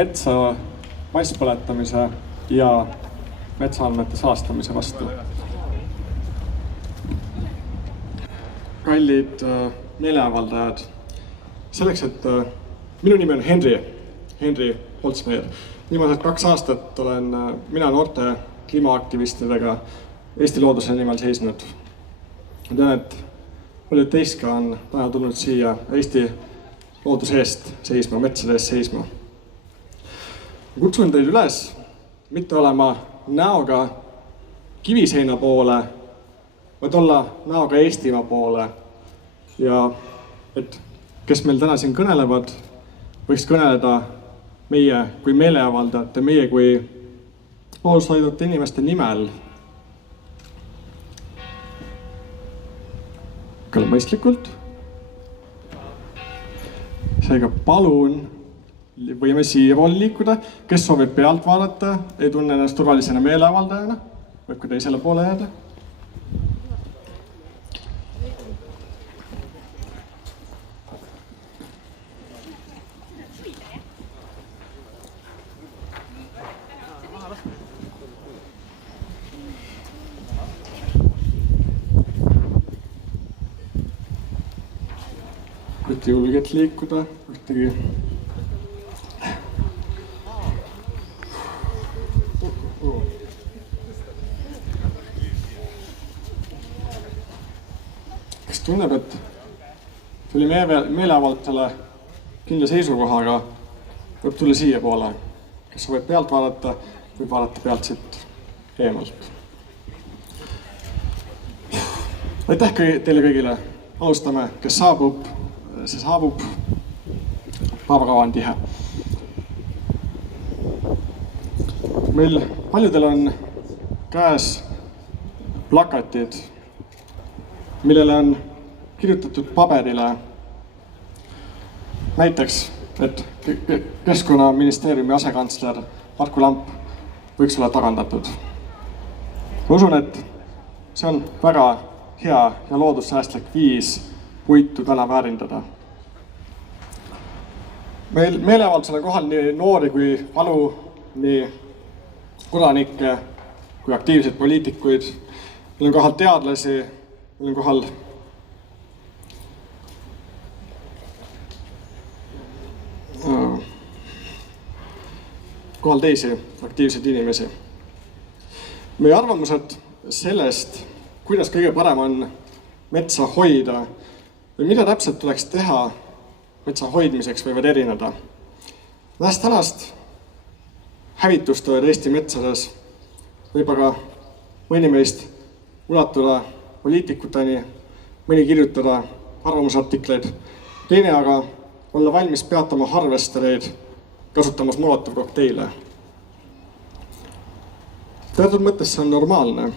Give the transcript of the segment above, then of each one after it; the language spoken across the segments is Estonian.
metsa masspõletamise ja metsaandmete salastamise vastu. Kallid meeleavaldajad, selleks, et minu nimi on Henri Holtsmeier. Viimased 2 aastat olen mina noorte kliimaaktivistidega Eesti looduse nimel seisnud. Tean, et paljud teist ka on täna tulnud siia Eesti looduse eest seisma, metsade eest seisma. Kutsun teid üles mitte olema näoga kiviseina poole, vaid olla näoga Eestimaa poole. Ja et kes meil täna siin kõnelevad, võiks kõneleda meie kui meeleavaldajate, meie kui loodushoidvate inimeste nimel. Küll mõistlikult. Seega palun, võime siiapoole liikuda. Kes soovib pealt vaadata, ei tunne ennast turvalisena meeleavaldajana, võib ka teisele poole jääda. Võite julgelt liikuda, ühtegi. Kes tunneb, et tuli meeleavaldajale kindla seisukohaga, võib tulla siia poole. Kes soovib pealt vaadata, võib vaadata pealt siit eemalt. Aitäh teile kõigile. Alustame, kes saabub. See saabub, päevakava on tihe. Meil paljudel on käes plakatid, millele on kirjutatud paberile. Näiteks, et Keskkonnaministeeriumi asekantsler Marku Lamp võiks olla tagandatud. Ma usun, et see on väga hea ja loodussäästlik viis puitu täna väärindada. Meil meeleavaldusel on kohal nii noori kui valu, nii kodanikke kui aktiivseid poliitikuid. Meil on kohal teadlasi, meil on kohal teisi aktiivseid inimesi. Meie arvamused sellest, kuidas kõige parem on metsa hoida või mida täpselt tuleks teha metsa hoidmiseks võivad erineda. Näest tänast hävitustööd Eesti metsades võib aga mõni meist ulatuda poliitikuteni, mõni kirjutada arvamusartikleid, teine aga olla valmis peatama harvestereid, kasutamas Molotov-kokteile. Teatud mõttes see on normaalne.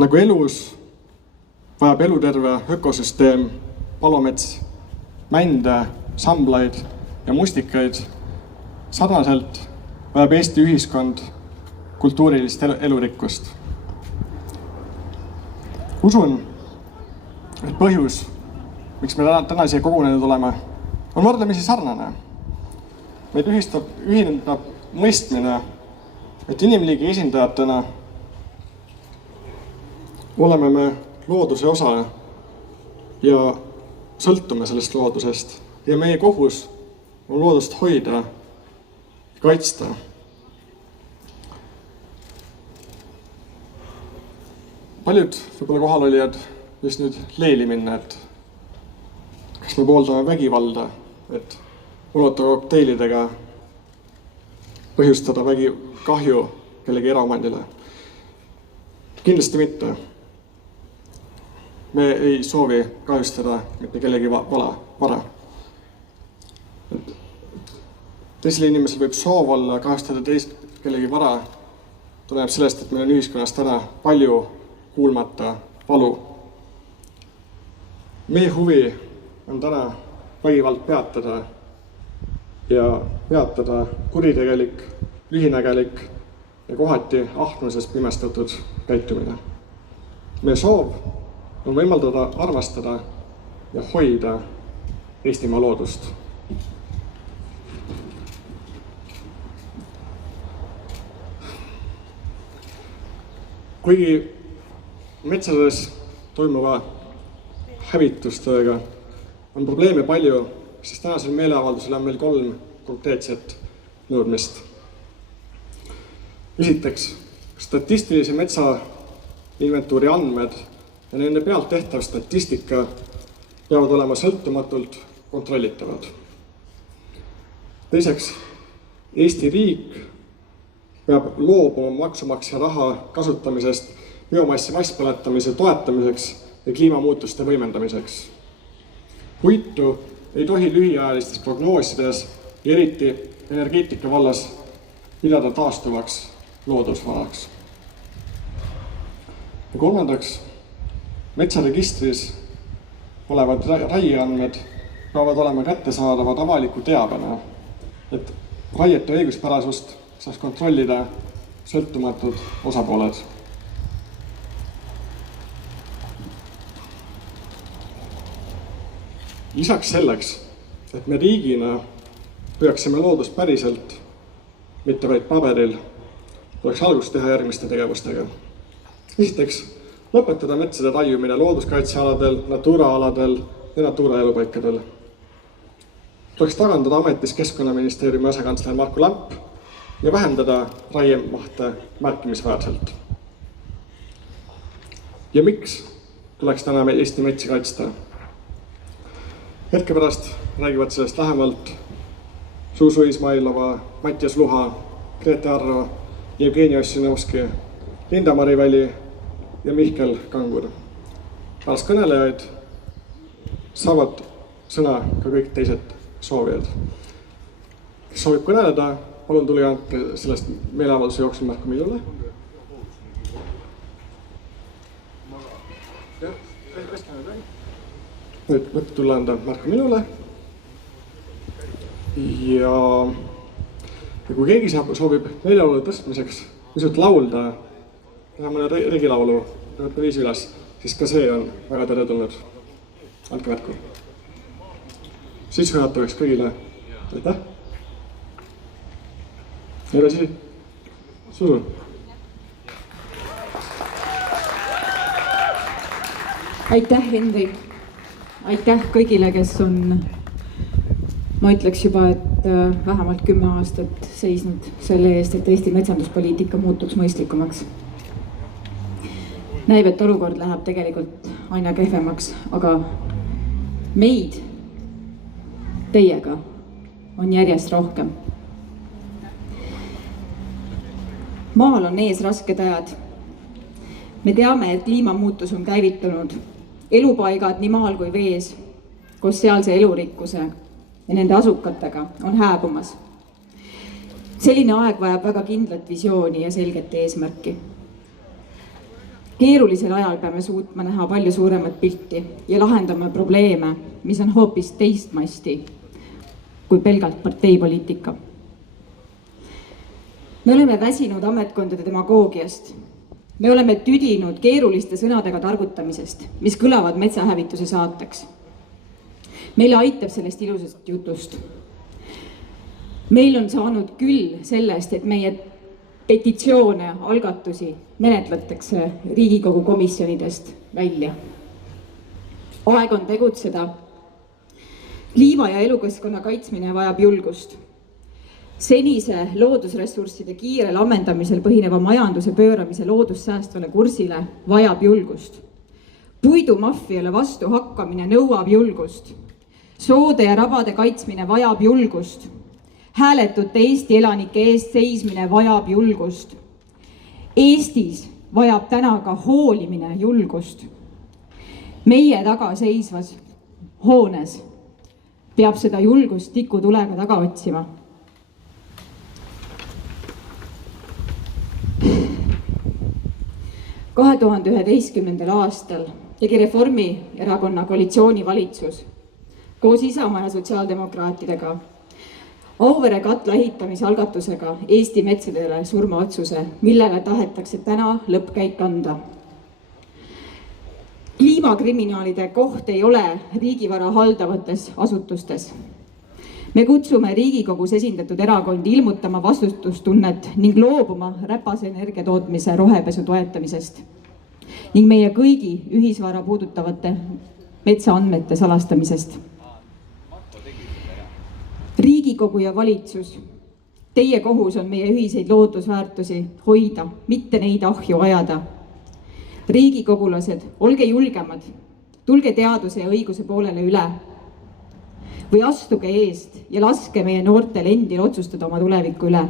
Nagu elus vajab eluterve ökosüsteem, palomets, mände, samblaid ja mustikaid. Sarnaselt vajab Eesti ühiskond kultuurilist elurikkust. Usun, et põhjus, miks me täna siia kogunenud oleme, on võrdlemisi sarnane. Meid ühendab mõistmine, et inimliigi esindajatena oleme me looduse osa ja sõltume sellest loodusest ja meie kohus on loodust hoida ja kaitsta. Paljud võib-olla kohalolijad just nüüd leeli minna, et kas me pooldame vägivalda, et Molotov-kokteilidega põhjustada kahju kellegi eraomandile. Kindlasti mitte. Me ei soovi kahjustada mitte kellegi vara. Teisel inimesel võib soov olla kahjustada kellegi vara, tuleneb sellest, et meil on ühiskonnas täna palju kuulmata valu. Meie huvi on täna vägivald peatada ja peatada kuritegelik, lühinägelik ja kohati ahnusest pimestatud käitumine. Meie soov on võimaldada armastada ja hoida Eestimaa loodust. Kuigi metsades toimuva hävitustööga on probleeme palju, siis tänasel meeleavaldusel on meil 3 konkreetset nõudmist. Esiteks, statistilise metsainventuuri andmed ja nende pealt tehtav statistika peavad olema sõltumatult kontrollitavad. Teiseks, Eesti riik peab loobuma maksumaksja raha kasutamisest biomassi masspõletamise toetamiseks ja kliimamuutuste võimendamiseks. Puitu ei tohi lühiajalistes prognoosides ja eriti energeetika vallas pidada taastuvaks loodusvaraks. Ja kolmandaks, metsaregistris olevad raieandmed peavad olema kättesaadavad avaliku teabena, et raiete õiguspärasust saaks kontrollida sõltumatud osapooled. Lisaks selleks, et me riigina püüaksime loodust päriselt, mitte vaid paberil, tuleks algust teha järgmiste tegevustega. Esiteks, lõpetada metsade raiumine looduskaitsealadel, Natura-aladel ja Natura elupaikadel. Tuleks tagandada ametis Keskkonnaministeeriumi asekantsler Marko Lamp ja vähendada raiemahte märkimisväärselt. Ja miks tuleks täna Eesti metsi kaitsta? Hetke pärast räägivad sellest lähemalt Zuzu Izmailova, Mattias Luha, Grete Arro, Jevgeni Ossinovski, Linda-Mari Väli ja Mihkel Kangur. Pärast kõnelejaid saavad sõna ka kõik teised soovijad. Kes soovib kõneleda, palun tuli andke sellest meeleavalduse jooksul märku minule. Nüüd võite tulla anda märku minule. Ja kui keegi soovib meeleolu tõstmiseks pisut laulda, teha mõne regilaulu, võtme viisi üles, siis ka see on väga teretulnud. Andke märku. Sissejuhatuseks kõigile. Aitäh. Edasi. Zuzu. Aitäh, Henri. Aitäh kõigile, kes on, ma ütleks juba, et vähemalt 10 aastat seisnud selle eest, et Eesti metsanduspoliitika muutuks mõistlikumaks. Näib, et olukord läheb tegelikult aina kehvemaks, aga meid teiega on järjest rohkem. Maal on ees rasked ajad. Me teame, et kliimamuutus on käivitunud. Elupaigad nii maal kui vees, koos sealse elurikkuse ja nende asukatega on hääbumas. Selline aeg vajab väga kindlat visiooni ja selget eesmärki. Keerulisel ajal peame suutma näha palju suuremat pilti ja lahendama probleeme, mis on hoopis teistmasti kui pelgalt parteipoliitika. Me oleme väsinud ametkondade demagoogiast. Me oleme tüdinud keeruliste sõnadega targutamisest, mis kõlavad metsahävituse saateks. Meile aitab sellest ilusast jutust. Meil on saanud küll sellest, et meie petitsioone, algatusi menetletakse Riigikogu komisjonidest välja. Aeg on tegutseda. Kliima ja elukeskkonna kaitsmine vajab julgust. Senise loodusressursside kiirel ammendamisel põhineva majanduse pööramise loodussäästvale kursile vajab julgust. Puidumaffiale vastu hakkamine nõuab julgust. Soode ja rabade kaitsmine vajab julgust. Hääletute Eesti elanike eest seismine vajab julgust. Eestis vajab täna ka hoolimine julgust. Meie taga seisvas hoones peab seda julgust tikutulega taga otsima. 2011. aastal tegi Reformierakonna koalitsioonivalitsus koos Isamaa ja sotsiaaldemokraatidega Auvere katla ehitamise algatusega Eesti metsadele surmaotsuse, millele tahetakse täna lõppkäik anda. Kliimakriminaalide koht ei ole riigivara haldavates asutustes. me kutsume Riigikogus esindatud erakondi ilmutama vastutustunnet ning loobuma räpase energia tootmise rohepesu toetamisest ning meie kõigi ühisvara puudutavate metsaandmete salastamisest. Riigikogu ja valitsus, teie kohus on meie ühiseid loodusväärtusi hoida, mitte neid ahju ajada. Riigikogulased, olge julgemad, tulge teaduse ja õiguse poolele üle või astuge eest ja laske meie noortel endil otsustada oma tuleviku üle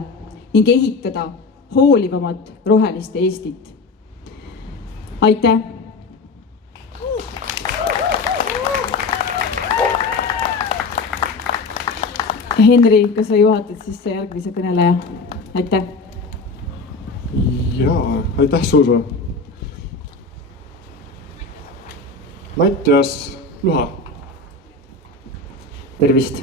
ning ehitada hoolivamat rohelist Eestit. Aitäh! Henri, kas sa juhatad siis järgmise kõneleja? Aitäh! Jaa, aitäh sulle! Mattias Luha. Tervist!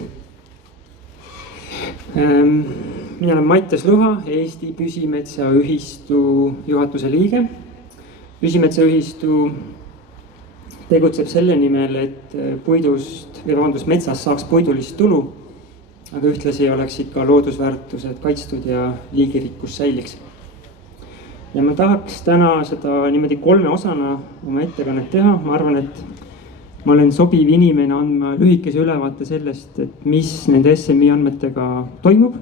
Mina olen Mattias Luha, Eesti Püsimetsaühistu juhatuse liige. Püsimetsaühistu tegutseb selle nimel, et metsast saaks puidulist tulu, aga ühtlasi oleksid ka loodusväärtused kaitstud ja liigirikkus säiliks. Ja ma tahaks täna seda niimoodi 3 osana oma ettekannet teha. Ma arvan, et ma olen sobiv inimene andma lühikese ülevaate sellest, et mis nende SMI andmetega toimub.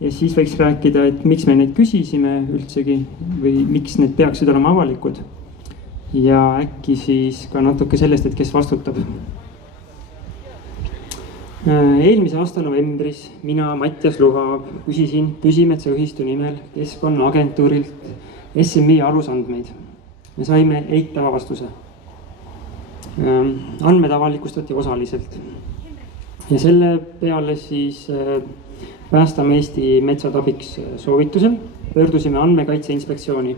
Ja siis võiks rääkida, et miks me neid küsisime üldsegi või miks need peaksid olema avalikud. Ja äkki siis ka natuke sellest, et kes vastutab. Eelmise aasta novembris mina, Mattias Luha, küsisin Püsimetsaühistu nimel Keskkonnaagentuurilt SMI alusandmeid. Me saime eitava vastuse. Andmed avalikustati osaliselt. Ja selle peale siis Päästame Eesti metsad abiks soovitusel pöördusime Andmekaitse Inspektsiooni.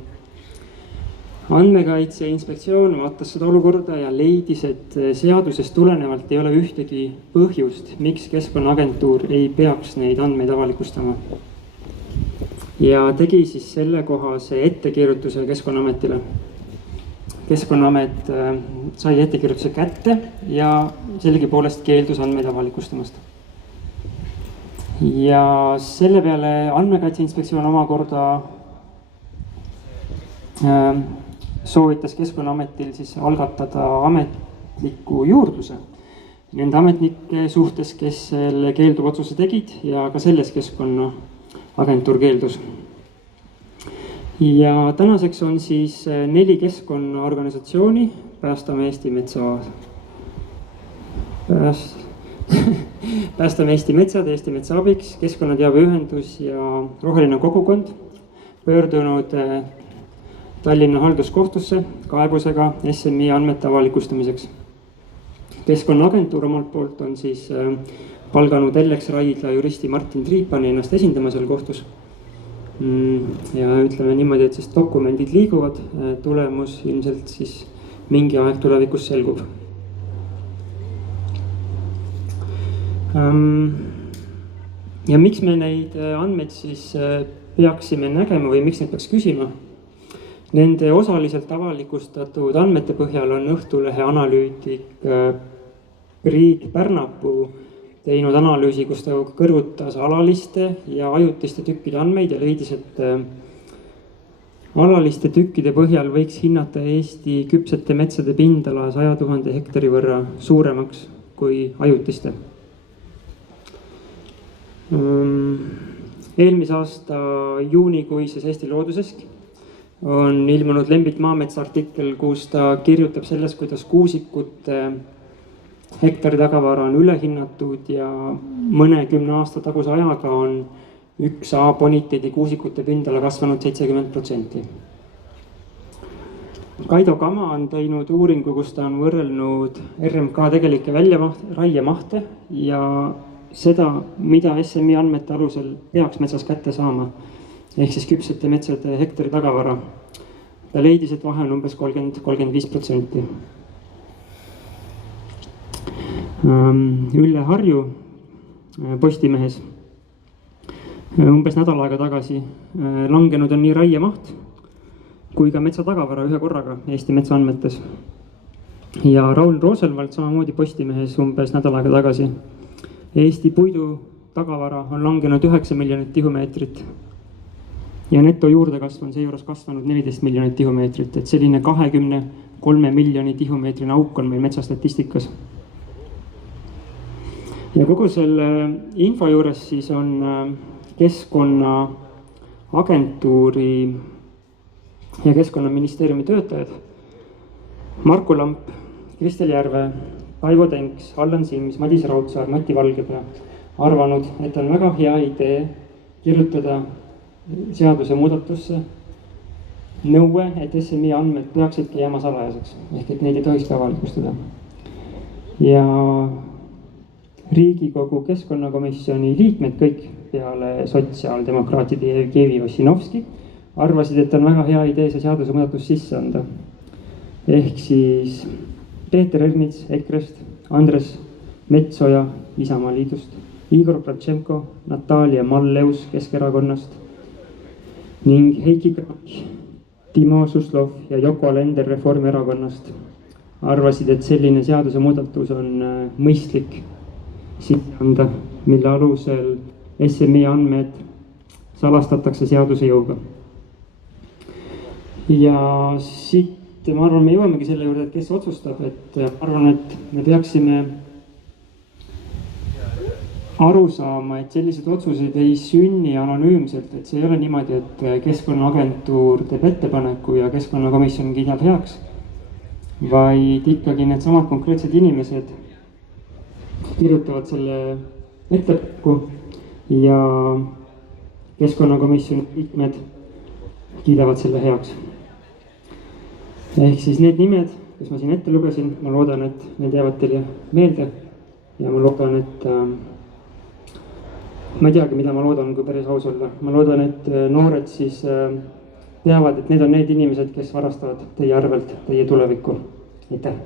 Andmekaitse Inspektsioon vaatas seda olukorda ja leidis, et seadusest tulenevalt ei ole ühtegi põhjust, miks Keskkonnaagentuur ei peaks neid andmeid avalikustama. Ja tegi siis sellekohase ettekirjutuse Keskkonnaametile. Keskkonnaamet sai ettekirjutuse kätte ja sellegipoolest keeldus andmeid avalikustamast. Ja selle peale Andmekaitse Inspektsioon omakorda soovitas Keskkonnaametil siis algatada ametliku juurdluse nende ametnike suhtes, kes selle keelduva otsuse tegid ja ka selles Keskkonnaagentuur keeldus. Ja tänaseks on siis 4 keskkonnaorganisatsiooni, Päästame Eesti Päästame Eesti metsad, Eesti metsa abiks, Keskkonnateabeühendus ja Roheline kogukond pöördunud Tallinna halduskohtusse kaebusega SMI andmete avalikustamiseks. Keskkonnaagentuur omalt poolt on siis palganud Ellex Raidla juristi Martin Triipani ennast esindama seal kohtus. Ja ütleme niimoodi, et siis dokumendid liiguvad, tulemus ilmselt siis mingi aeg tulevikus selgub. Ja miks me neid andmeid siis peaksime nägema või miks neid peaks küsima? Nende osaliselt avalikustatud andmete põhjal on Õhtulehe analüütik Priit Pärnapuu teinud analüüsi, kus ta kõrvutas alaliste ja ajutiste tükkide andmeid ja leidis, et alaliste tükkide põhjal võiks hinnata Eesti küpsete metsade pindala 100 000 hektari võrra suuremaks kui ajutiste. Eelmise aasta juunikuises Eesti Looduseski on ilmunud Lembit Maametsa artikkel, kus ta kirjutab sellest, kuidas kuusikute hektari tagavara on ülehinnatud ja mõnekümne aasta taguse ajaga on 1A boniteedi kuusikute pindala kasvanud 70%. Kaido Kama on teinud uuringu, kus ta on võrrelnud RMK tegelikke raiemahte ja seda, mida SMI andmete alusel peaks metsas kätte saama. Ehk siis küpsete metsade hektari tagavara. Ta leidis, et vahe on umbes 30-35%. Ülle Harju Postimehes umbes nädal aega tagasi langenud on nii raiemaht kui ka metsa tagavara ühe korraga Eesti metsaandmetes. Ja Raul Rosenvald samamoodi Postimehes umbes nädal aega tagasi Eesti puidu tagavara on langenud 9 miljonit tihumeetrit ja neto juurdekasv on seejuures kasvanud 14 miljonit tihumeetrit, et selline 23 miljoni tihumeetrine auk on meil metsastatistikas. Ja kogu selle info juures siis on Keskkonnaagentuuri ja Keskkonnaministeeriumi töötajad Marku Lamp, Kristel Järve, Aivo Tenks, Allan Sims, Madis Raudsaar, Mati Valgepea arvanud, et on väga hea idee kirjutada seaduse muudatusse nõue, et SMI andmed peaksidki jääma salajaseks, ehk et neid ei tohiks avalikustada. Ja Riigikogu Keskkonnakomisjoni liikmed kõik peale sotsiaaldemokraatide Jevgeni Ossinovski arvasid, et on väga hea idee see seaduse muudatus sisse anda. Ehk siis Peeter Ernits EKRE-st, Andres Metsoja Isamaa liidust, Igor Kratšenko, Natalia Malleus Keskerakonnast ning Heiki Kranich, Timo Suslov ja Yoko Alender Reformierakonnast arvasid, et selline seaduse muudatus on mõistlik sisse anda, mille alusel SMI andmed salastatakse seaduse jõuga. Ja siit ma arvan, me jõuamegi selle juurde, et kes otsustab, et arvan, et me peaksime aru saama, et sellised otsused ei sünni anonüümselt, et see ei ole niimoodi, et Keskkonnaagentuur teeb ettepaneku ja Keskkonnakomisjon kiidab heaks, vaid ikkagi need samad konkreetsed inimesed kirjutavad selle ettepaneku ja Keskkonnakomisjoni liikmed kiidavad selle heaks. Ehk siis need nimed, kes ma siin ette lugesin, ma loodan, et need jäävad teile meelde ja ma loodan, et ma ei teagi, mida ma loodan, kui päris aus olla. Ma loodan, et noored siis teavad, et need on need inimesed, kes varastavad teie arvelt teie tulevikku. Aitäh!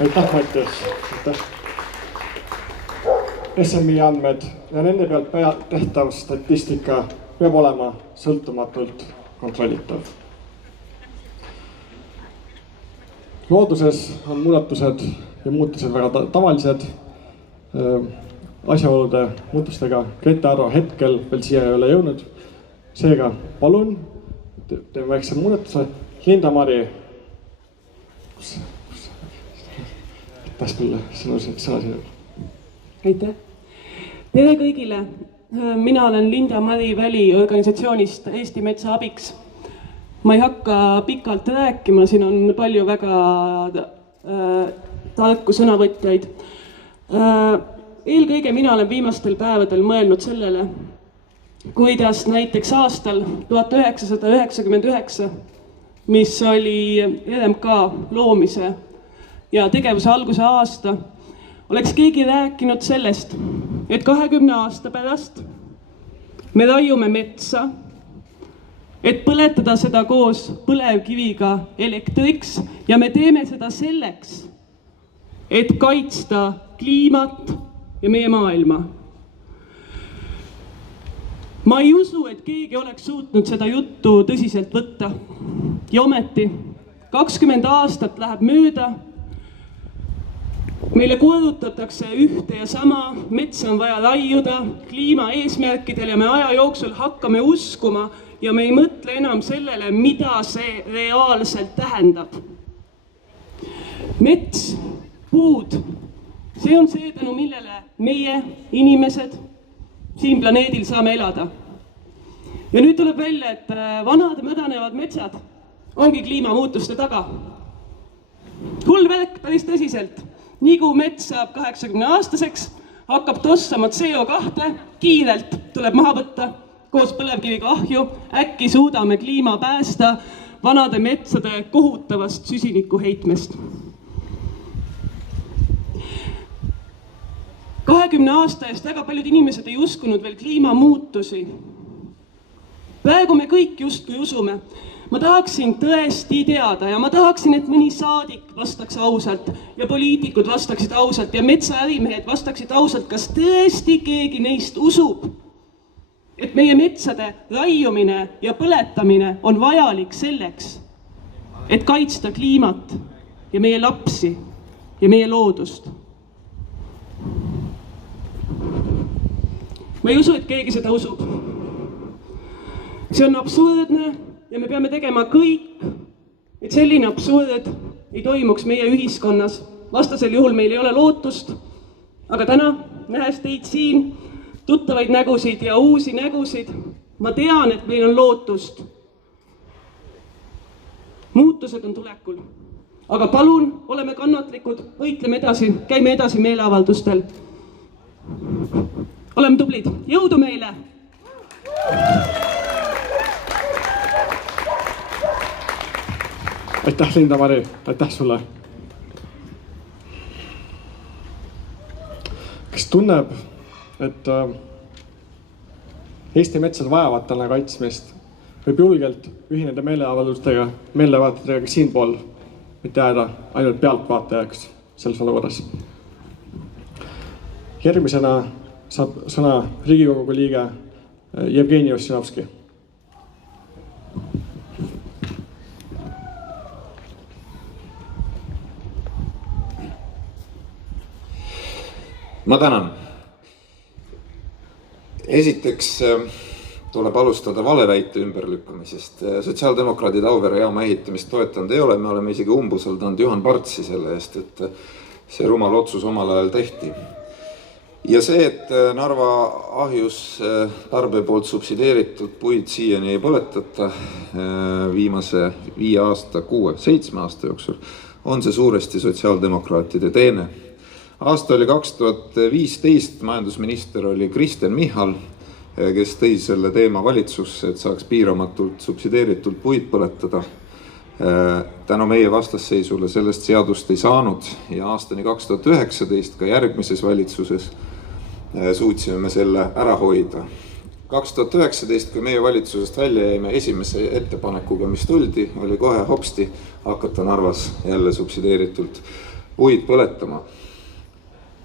Aitäh, Mattias! Aitäh! SMI andmed ja nende pealt tehtav statistika peab olema sõltumatult kontrollitav. Looduses on muudatused ja muutused väga tavalised. Asjaolude muutustega Grete Arro hetkel veel siia ei ole jõudnud. Seega palun, teeme väikse muudatuse. Linda-Mari, taas küll sõna sinna. Aitäh! Tere kõigile! Mina olen Linda-Mari Väli organisatsioonist Eesti Metsa abiks. Ma ei hakka pikalt rääkima, siin on palju väga tarku sõnavõtjaid. Eelkõige mina olen viimastel päevadel mõelnud sellele, kuidas näiteks aastal 1999, mis oli RMK loomise ja tegevuse alguse aasta, oleks keegi rääkinud sellest, et 20 aasta pärast me raiume metsa, et põletada seda koos põlevkiviga elektriks ja me teeme seda selleks, et kaitsta kliimat ja meie maailma. Ma ei usu, et keegi oleks suutnud seda juttu tõsiselt võtta. Ja ometi 20 aastat läheb mööda. Meile korrutatakse ühte ja sama, metsa on vaja raiuda kliima eesmärkidel ja me aja jooksul hakkame uskuma ja me ei mõtle enam sellele, mida see reaalselt tähendab. Mets, puud, see on see tänu, millele meie inimesed siin planeedil saame elada. Ja nüüd tuleb välja, et vanad mädanevad metsad ongi kliimamuutuste taga. Hull värk päris tõsiselt. Nii kui mets saab 80-aastaseks, hakkab tossama CO2, kiirelt tuleb maha võtta koos põlevkiviga ahju, äkki suudame kliima päästa vanade metsade kohutavast süsinikuheitmest. 20 aasta eest väga paljud inimesed ei uskunud veel kliimamuutusi. Praegu me kõik justkui usume. Ma tahaksin tõesti teada ja ma tahaksin, et mõni saadik vastaks ausalt ja poliitikud vastaksid ausalt ja metsaärimehed vastaksid ausalt, kas tõesti keegi neist usub, et meie metsade raiumine ja põletamine on vajalik selleks, et kaitsta kliimat ja meie lapsi ja meie loodust. Ma ei usu, et keegi seda usub. See on absurdne ja me peame tegema kõik, et selline absurd ei toimuks meie ühiskonnas. Vastasel juhul meil ei ole lootust. Aga täna, nähes teid siin, tuttavaid nägusid ja uusi nägusid, ma tean, et meil on lootust. Muutused on tulekul. Aga palun, oleme kannatlikud, võitleme edasi, käime edasi meeleavaldustel. Oleme tublid. Jõudu meile! Aitäh, Linda-Mari, aitäh sulle. Kes tunneb, et Eesti metsad vajavad täna kaitsmist, võib julgelt ühineda meeleavaldustega ka siinpool, mitte jääda ainult pealtvaatajaks selles olukorras. Järgmisena saab sõna Riigikogu liige Jevgeni Ossinovski. Ma tänan. Esiteks tuleb alustada valeväite ümberlükkamisest. Sotsiaaldemokraadid Auvere jaama ehitamist toetanud ei ole, me oleme isegi umbusaldanud Juhan Partsi selle eest, et see rumal otsus omal ajal tehti. Ja see, et Narva ahjus tarbe poolt subsideeritud puid siiani ei põletata viimase 5 aasta, 6-7 aasta jooksul, on see suuresti sotsiaaldemokraatide teene. Aasta oli 2015, majandusminister oli Kristen Michal, kes tõi selle teema valitsusse, et saaks piiramatult subsideeritult puid põletada. Tänu meie vastasseisule sellest seadust ei saanud ja aastani 2019 ka järgmises valitsuses suutsime me selle ära hoida. 2019, kui meie valitsusest välja jäime, esimese ettepanekuga, mis tuldi, oli kohe hopsti hakata Narvas jälle subsideeritult puid põletama.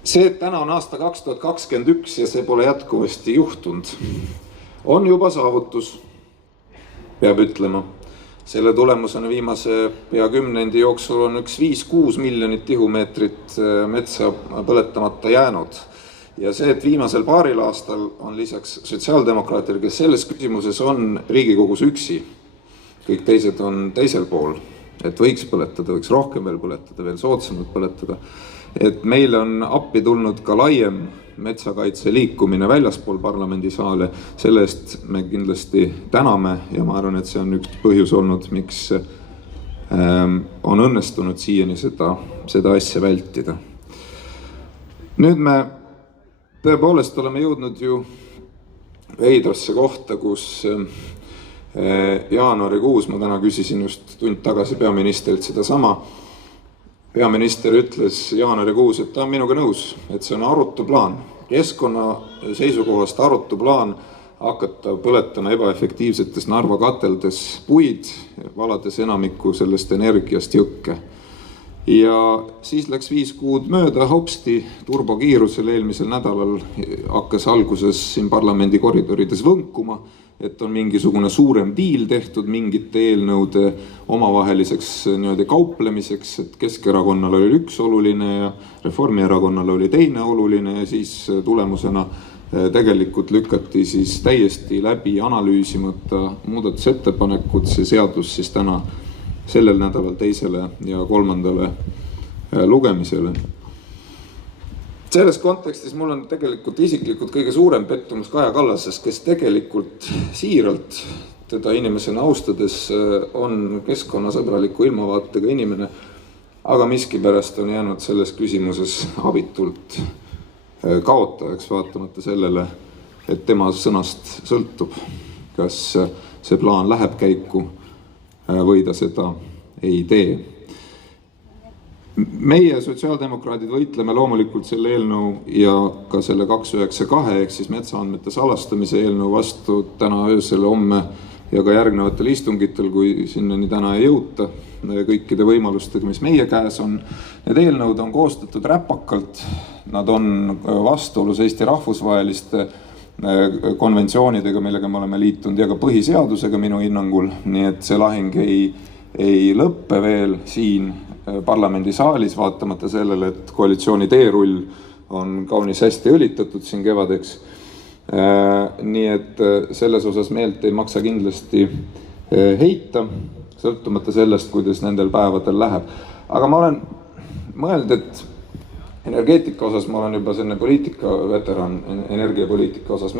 See, et täna on aasta 2021 ja see pole jätkuvasti juhtunud, on juba saavutus, peab ütlema. Selle tulemusena viimase pea 10 jooksul on 5-6 miljonit tihumeetrit metsa põletamata jäänud. Ja see, et viimasel paaril aastal on lisaks sotsiaaldemokraatidele, kes selles küsimuses on Riigikogus üksi, kõik teised on teisel pool, et võiks põletada, võiks rohkem veel põletada, veel soodsamalt põletada. Et meil on appi tulnud ka laiem metsakaitse liikumine väljaspool parlamendisaale, selle eest me kindlasti täname ja ma arvan, et see on üks põhjus olnud, miks on õnnestunud siiani seda asja vältida. Nüüd me tõepoolest oleme jõudnud ju veidrasse kohta, kus jaanuarikuus, ma täna küsisin just tund tagasi peaministrilt seda sama, peaminister ütles jaanuarikuus, et ta on minuga nõus, et see on arutu plaan, keskkonna seisukohast arutu plaan hakata põletama ebaefektiivsetes Narva kateldes puid, valades enamikku sellest energiast jõkke. Ja siis läks 5 kuud mööda, hopsti turbokiirusel eelmisel nädalal hakkas alguses siin parlamendi koridorides võnkuma, et on mingisugune suurem diil tehtud mingite eelnõude omavaheliseks kauplemiseks, et Keskerakonnal oli üks oluline ja Reformierakonnal oli teine oluline ja siis tulemusena tegelikult lükati siis täiesti läbi analüüsimata muudatusettepanekud, see seadus siis täna sellel nädalal 2. ja 3. lugemisele. Selles kontekstis mul on tegelikult isiklikult kõige suurem pettumus Kaja Kallasest, kes tegelikult siiralt teda inimesena austades on keskkonnasõbraliku ilmavaatega inimene, aga miskipärast on jäänud selles küsimuses abitult kaotajaks, vaatamata sellele, et tema sõnast sõltub, kas see plaan läheb käiku või ta seda ei tee. Meie sotsiaaldemokraadid võitleme loomulikult selle eelnõu ja ka selle 292 ehk siis metsaandmete salastamise eelnõu vastu täna öösel, homme ja ka järgnevatel istungitel, kui sinnani täna ei jõuta, kõikide võimalustega, mis meie käes on. Need eelnõud on koostatud räpakalt, nad on vastuolus Eesti rahvusvaheliste konventsioonidega, millega me oleme liitunud ja ka põhiseadusega minu hinnangul, nii et see lahing ei lõppe veel siin parlamendisaalis, vaatamata sellele, et koalitsiooni teerull on kaunis hästi õlitatud siin kevadeks. Nii et selles osas meelt ei maksa kindlasti heita, sõltumata sellest, kuidas nendel päevadel läheb. Aga ma olen mõelnud, et energeetika osas ma olen juba selline poliitika veteran, energiapoliitika osas,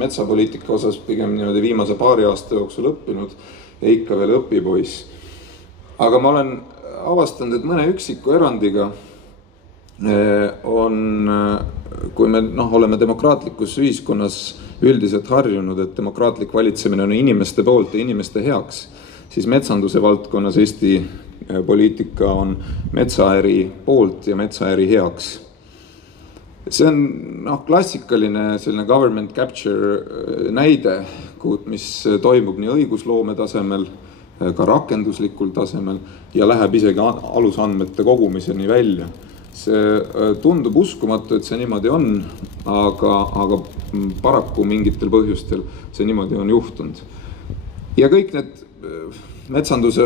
metsapoliitika osas pigem niimoodi viimase paari aasta jooksul õppinud ja ikka veel õpipoiss. Aga ma olen avastanud, et mõne üksiku erandiga on, kui me oleme demokraatlikus ühiskonnas üldiselt harjunud, et demokraatlik valitsemine on inimeste poolt ja inimeste heaks, siis metsanduse valdkonnas Eesti poliitika on metsaäri poolt ja metsaäri heaks. See on klassikaline selline government capture näide, mis toimub nii õigusloome tasemel, ka rakenduslikul tasemel ja läheb isegi alusandmete kogumiseni välja. See tundub uskumatu, et see niimoodi on, aga paraku mingitel põhjustel see niimoodi on juhtunud. Ja kõik need metsanduse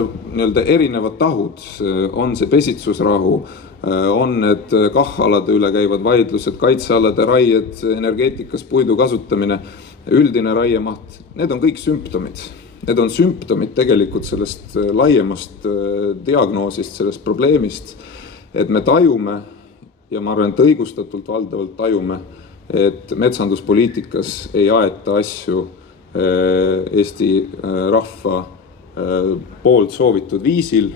erinevad tahud, on see pesitsusrahu, on need KAH-alade üle käivad vaidlused, kaitsealade raied, energeetikas puidu kasutamine, üldine raiemaht, need on kõik sümptomid. Need on sümptomid tegelikult sellest laiemast diagnoosist, sellest probleemist, et me tajume, ja ma arvan, et õigustatult valdavalt tajume, et metsanduspoliitikas ei aeta asju Eesti rahva poolt soovitud viisil,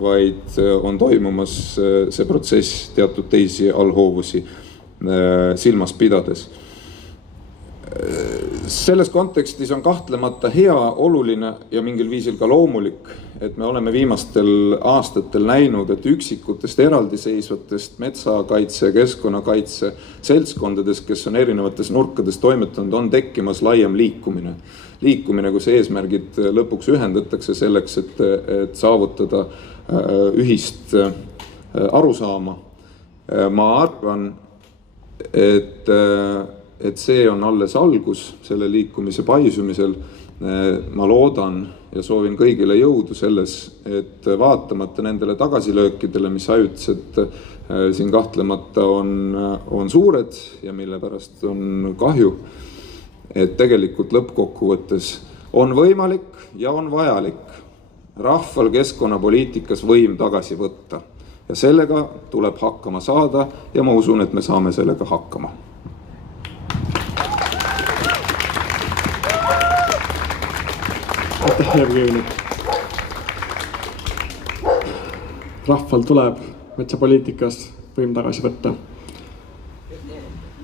vaid on toimumas see protsess teatud teisi allhoovusi silmas pidades. Selles kontekstis on kahtlemata hea, oluline ja mingil viisil ka loomulik, et me oleme viimastel aastatel näinud, et üksikutest eraldiseisvatest metsakaitse ja keskkonnakaitse seltskondades, kes on erinevates nurkades toimetanud, on tekkimas laiem liikumine. Liikumine, kus eesmärgid lõpuks ühendatakse selleks, et saavutada ühist arusaama. Ma arvan, et see on alles algus selle liikumise paisumisel. Ma loodan ja soovin kõigile jõudu selles, et vaatamata nendele tagasilöökidele, mis ajutiselt siin kahtlemata on suured ja mille pärast on kahju, et tegelikult lõppkokkuvõttes on võimalik ja on vajalik rahval keskkonnapoliitikas võim tagasi võtta. Ja sellega tuleb hakkama saada ja ma usun, et me saame sellega hakkama. Aitäh, Jevgeni. Rahval tuleb metsapoliitikas võim tagasi võtta.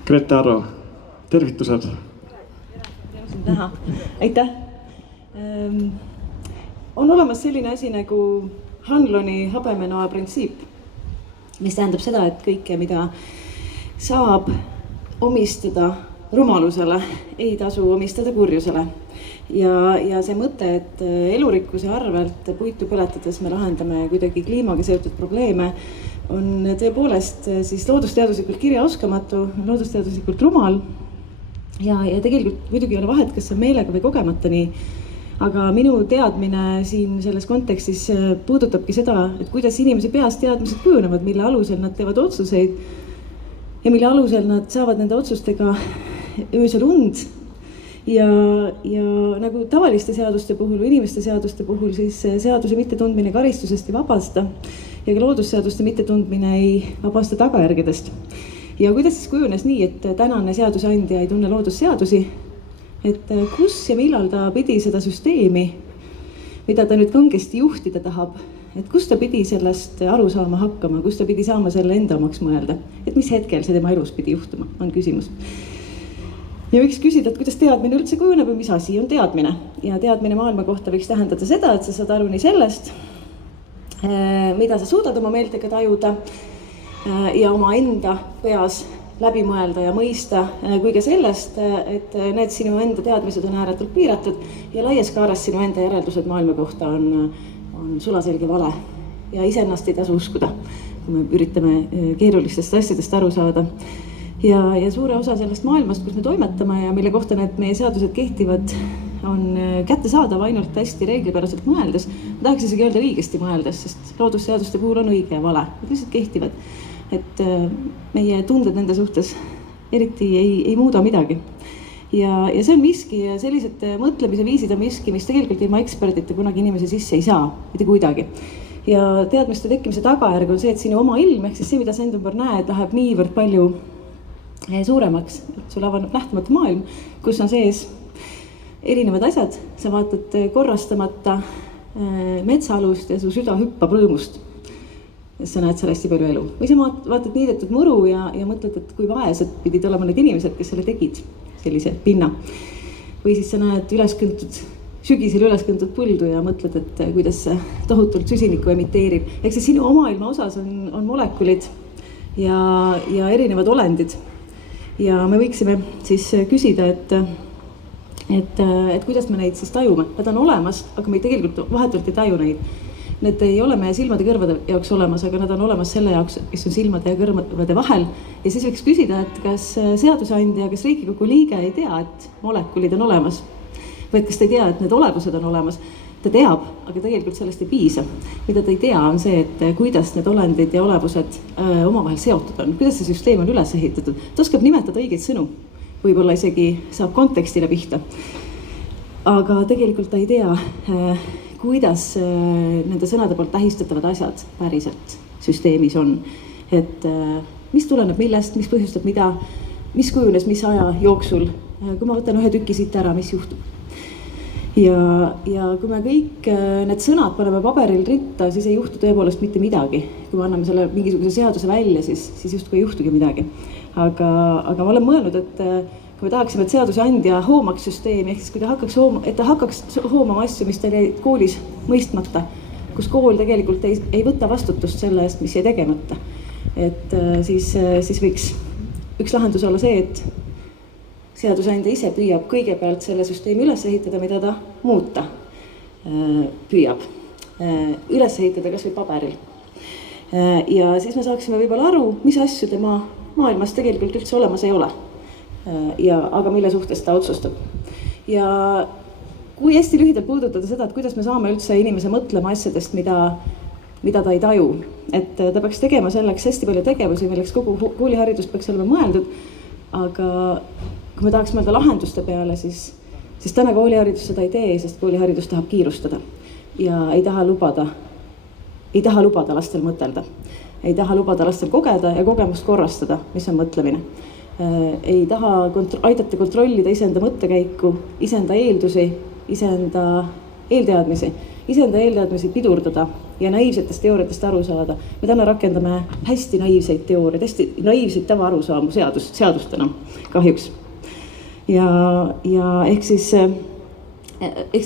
Grete Arro, tervitused. Aitäh. On olemas selline asi nagu Hanloni habemenoa printsiip, mis tähendab seda, et kõike, mida saab omistada rumalusele, ei tasu omistada kurjusele. Ja see mõte, et elurikkuse arvelt puitu põletades me lahendame kuidagi kliimaga seotud probleeme, on tõepoolest siis loodusteaduslikult kirjaoskamatu, loodusteaduslikult rumal. Ja tegelikult muidugi ei ole vahet, kas see meelega või kogemata nii. Aga minu teadmine siin selles kontekstis puudutabki seda, et kuidas inimese peas teadmised kujunevad, mille alusel nad teevad otsuseid ja mille alusel nad saavad nende otsustega öösel und. Ja nagu tavaliste seaduste puhul või inimeste seaduste puhul, siis seaduse mittetundmine karistusest ei vabasta ja ka loodusseaduste mittetundmine ei vabasta tagajärgedest. Ja kuidas siis kujunes nii, et tänane seadusandja ei tunne loodusseadusi, et kus ja millal ta pidi seda süsteemi, mida ta nüüd kangesti juhtida tahab, et kus ta pidi sellest aru saama hakkama, kus ta pidi saama selle enda omaks mõelda, et mis hetkel see tema elus pidi juhtuma, on küsimus. Ja võiks küsida, et kuidas teadmine üldse kujuneb ja mis asi on teadmine. Ja teadmine maailma kohta võiks tähendada seda, et sa saad aru nii sellest, mida sa suudad oma meeltega tajuda ja oma enda peas läbi mõelda ja mõista, kui ka sellest, et need sinu enda teadmised on ääretult piiratud ja laies kaares sinu enda järeldused maailma kohta on sulaselge vale ja iseennast ei tasu uskuda, kui me üritame keerulistest asjadest aru saada. Ja suure osa sellest maailmast, kus me toimetame ja mille kohta need meie seadused kehtivad, on kättesaadav ainult hästi reeglipäraselt mõeldes. Ma tahaks isegi öelda õigesti mõeldes, sest loodusseaduste puhul on õige ja vale, need lihtsalt kehtivad. Et meie tunded nende suhtes eriti ei muuda midagi. Ja see on miski ja sellised mõtlemise viisid on miski, mis tegelikult ilma eksperdita kunagi inimese sisse ei saa, mitte kuidagi. Ja teadmiste tekkimise tagajärg on see, et sinu oma ilm, ehk siis see, mida sa enda ümber näed, läheb niivõrd palju suuremaks. Sul avaneb nähtamatu maailm, kus on sees erinevad asjad. Sa vaatad korrastamata metsaalust ja su süda hüppab rõõmust. Sa näed seal hästi palju elu. Või sa vaatad niidetud muru ja mõtled, et kui vaesed pidid olema need inimesed, kes selle tegid, sellise pinna. Või siis sa näed sügisel üleskõntud põldu ja mõtled, et kuidas see tohutult süsinikku emiteerib. Ehk siis sinu maailma osas on molekulid ja erinevad olendid. Ja me võiksime siis küsida, et kuidas me neid siis tajume. Nad on olemas, aga me tegelikult vahetult ei taju neid. Need ei ole meie silmade ja kõrvade jaoks olemas, aga nad on olemas selle jaoks, kes on silmade ja kõrvade vahel. Ja siis võiks küsida, et kas seadusandja, kas Riigikogu liige ei tea, et molekulid on olemas. Või et kas ta ei tea, et need olevused on olemas. Ta teab, aga tegelikult sellest ei piisa. Mida ta ei tea on see, et kuidas need olendid ja olevused omavahel seotud on. Kuidas see süsteem on üles ehitatud. Ta oskab nimetada õigeid sõnu. Võib-olla isegi saab kontekstile pihta. Aga tegelikult ta ei tea, kuidas nende sõnade poolt tähistatavad asjad päriselt süsteemis on. Et mis tuleneb millest, mis põhjustab mida, mis kujunes, mis aja jooksul. Kui ma võtan ühe tüki siit ära, mis juhtub. Ja kui me kõik need sõnad paneme paberil ritta, siis ei juhtu tõepoolest mitte midagi. Kui me anname selle mingisuguse seaduse välja, siis justkui ei juhtugi midagi. Aga ma olen mõelnud, et kui me tahaksime, et seadusandja hoomaks süsteemi, ehk siis kui ta hakkaks hoomama asju, mis tal jäi koolis mõistmata, kus kool tegelikult ei võta vastutust selle eest, mis jäi tegemata. Et siis võiks üks lahendus olla see, et seadusandja ise püüab kõigepealt selle süsteemi üles ehitada, mida ta muuta püüab. Üles ehitada kas või paberil. Ja siis me saaksime võib-olla aru, mis asju tema maailmas tegelikult üldse olemas ei ole. Aga mille suhtes ta otsustab. Ja kui hästi lühidalt puudutada seda, et kuidas me saame üldse inimese mõtlema asjadest, mida ta ei taju. Et ta peaks tegema selleks hästi palju tegevusi, milleks kogu kooliharidus peaks olema mõeldud. Aga kui me tahaks mõelda lahenduste peale, siis täna kooliharidus seda ei tee, sest kooliharidus tahab kiirustada. Ja ei taha lubada lastel mõtelda. Ei taha lubada lastel kogeda ja kogemust korrastada, mis on mõtlemine. Ei taha aidata kontrollida iseenda mõttekäiku, iseenda eeldusi, iseenda eelteadmisi pidurdada ja naiivsetest teooriatest aru saada. Me täna rakendame hästi naiivseid teooriaid, hästi naiivseid tavaarusaamu seadustena, kahjuks. Ja ehk siis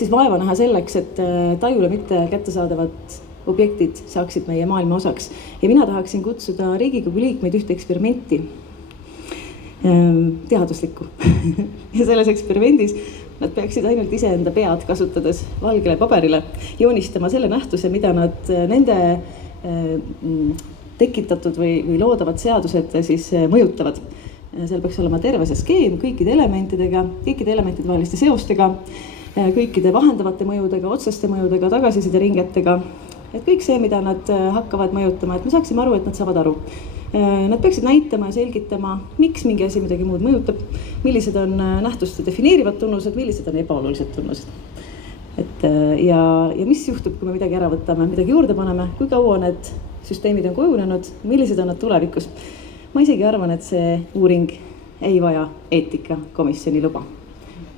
vaeva näha selleks, et tajule mitte kättesaadavad objektid saaksid meie maailma osaks. Ja mina tahaksin kutsuda Riigikogu liikmeid ühte eksperimenti, teaduslikku. Ja selles eksperimendis nad peaksid ainult iseenda pead kasutades valgele paberile joonistama selle nähtuse, mida nad nende tekitatud või loodavad seadused siis mõjutavad. Seal peaks olema terve see skeem kõikide elementidega, kõikide elementide vaheliste seostega, kõikide vahendavate mõjudega, otseste mõjudega, tagasiside-ringetega. Et kõik see, mida nad hakkavad mõjutama, et me saaksime aru, et nad saavad aru. Nad peaksid näitama ja selgitama, miks mingi asi midagi muud mõjutab, millised on nähtuste defineerivad tunnused, millised on ebaolulised tunnused. Ja mis juhtub, kui me midagi ära võtame, midagi juurde paneme, kui kaua need süsteemid on kujunenud, millised on nad tulevikus. Ma isegi arvan, et see uuring ei vaja eetikakomisjoni luba.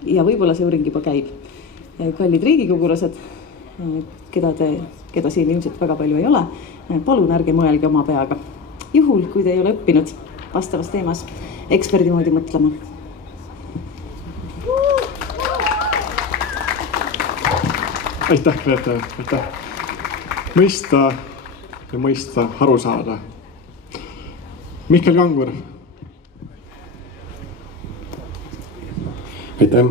Ja võib-olla see uuring juba käib. Kallid riigikogulased, keda siin ilmselt väga palju ei ole, palun ärge mõelge oma peaga. Juhul, kui te ei ole õppinud vastavas teemas eksperdi moodi mõtlema. Aitäh, Grete, aitäh. Mõista, aru saada. Mihkel Kangur. Aitäh.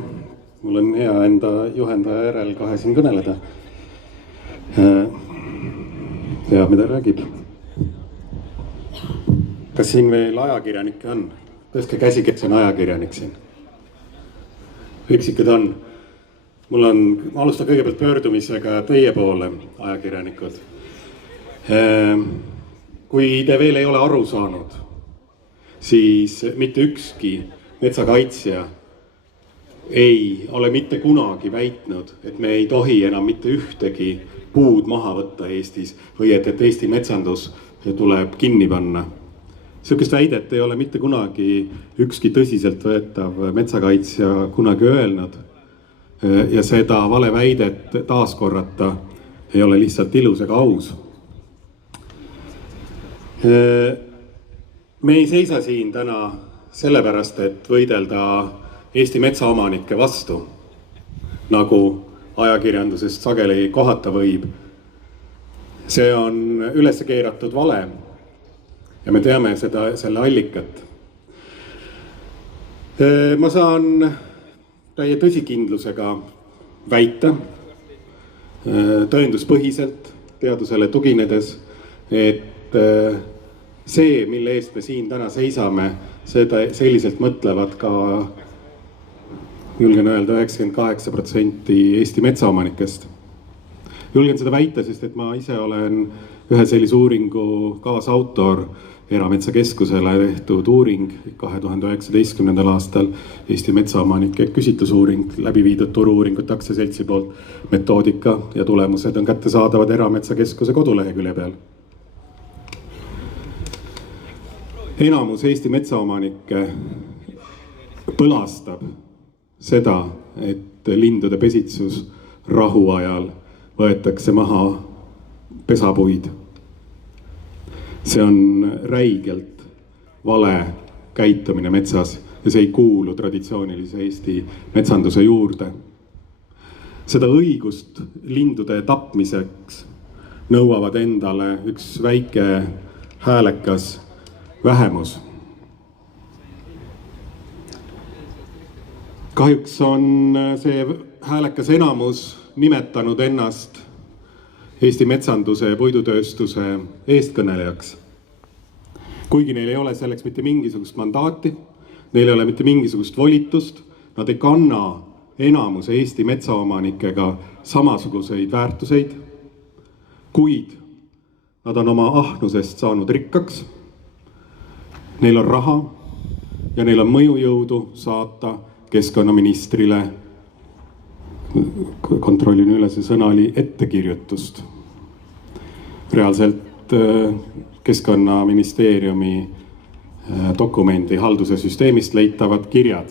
Mul on hea enda juhendaja järel kahe siin kõneleda. Ja mida räägib? Kas siin veel ajakirjanikke on? Tõstke käsi, kes on ajakirjanik siin? Üksikud on. ma alustan kõigepealt pöördumisega teie poole, ajakirjanikud. Kui te veel ei ole aru saanud, siis mitte ükski metsakaitsja ei ole mitte kunagi väitnud, et me ei tohi enam mitte ühtegi puud maha võtta Eestis või et Eesti metsandus tuleb kinni panna. Sihukest väidet ei ole mitte kunagi ükski tõsiseltvõetav metsakaitsja kunagi öelnud. Ja seda valeväidet taaskorrata ei ole lihtsalt ilus ega aus. Me ei seisa siin täna sellepärast, et võidelda Eesti metsaomanike vastu, nagu ajakirjandusest sageli kohata võib. See on üles keeratud vale ja me teame selle allikat. Ma saan täie tõsikindlusega väita, tõenduspõhiselt, teadusele tuginedes, et see, mille eest me siin täna seisame, seda selliselt mõtlevad ka, julgen öelda, 98% Eesti metsaomanikest. Julgen seda väita, sest et ma ise olen ühe sellise uuringu kaasautor, Erametsakeskusele tehtud uuring 2019. aastal, Eesti metsaomanike küsitlusuuring, läbi viidud Turu-uuringute aktsiaseltsi poolt. Metoodika ja tulemused on kättesaadavad Erametsakeskuse kodulehekülje peal. Enamus Eesti metsaomanikke põlastab seda, et lindude pesitsus rahuajal võetakse maha pesapuid. See on räigelt vale käitumine metsas ja see ei kuulu traditsioonilise Eesti metsanduse juurde. Seda õigust lindude tapmiseks nõuavad endale üks väike häälekas vähemus. Kahjuks on see häälekas enamus nimetanud ennast Eesti metsanduse ja puidutööstuse eestkõnelejaks. Kuigi neil ei ole selleks mitte mingisugust mandaati, neil ei ole mitte mingisugust volitust, nad ei kanna enamuse Eesti metsaomanikega samasuguseid väärtuseid, kuid nad on oma ahnusest saanud rikkaks, neil on raha ja neil on mõjujõudu saata keskkonnaministrile, kontrollin üle, see sõna oli ettekirjutust. Reaalselt Keskkonnaministeeriumi dokumendi halduse süsteemist leitavad kirjad.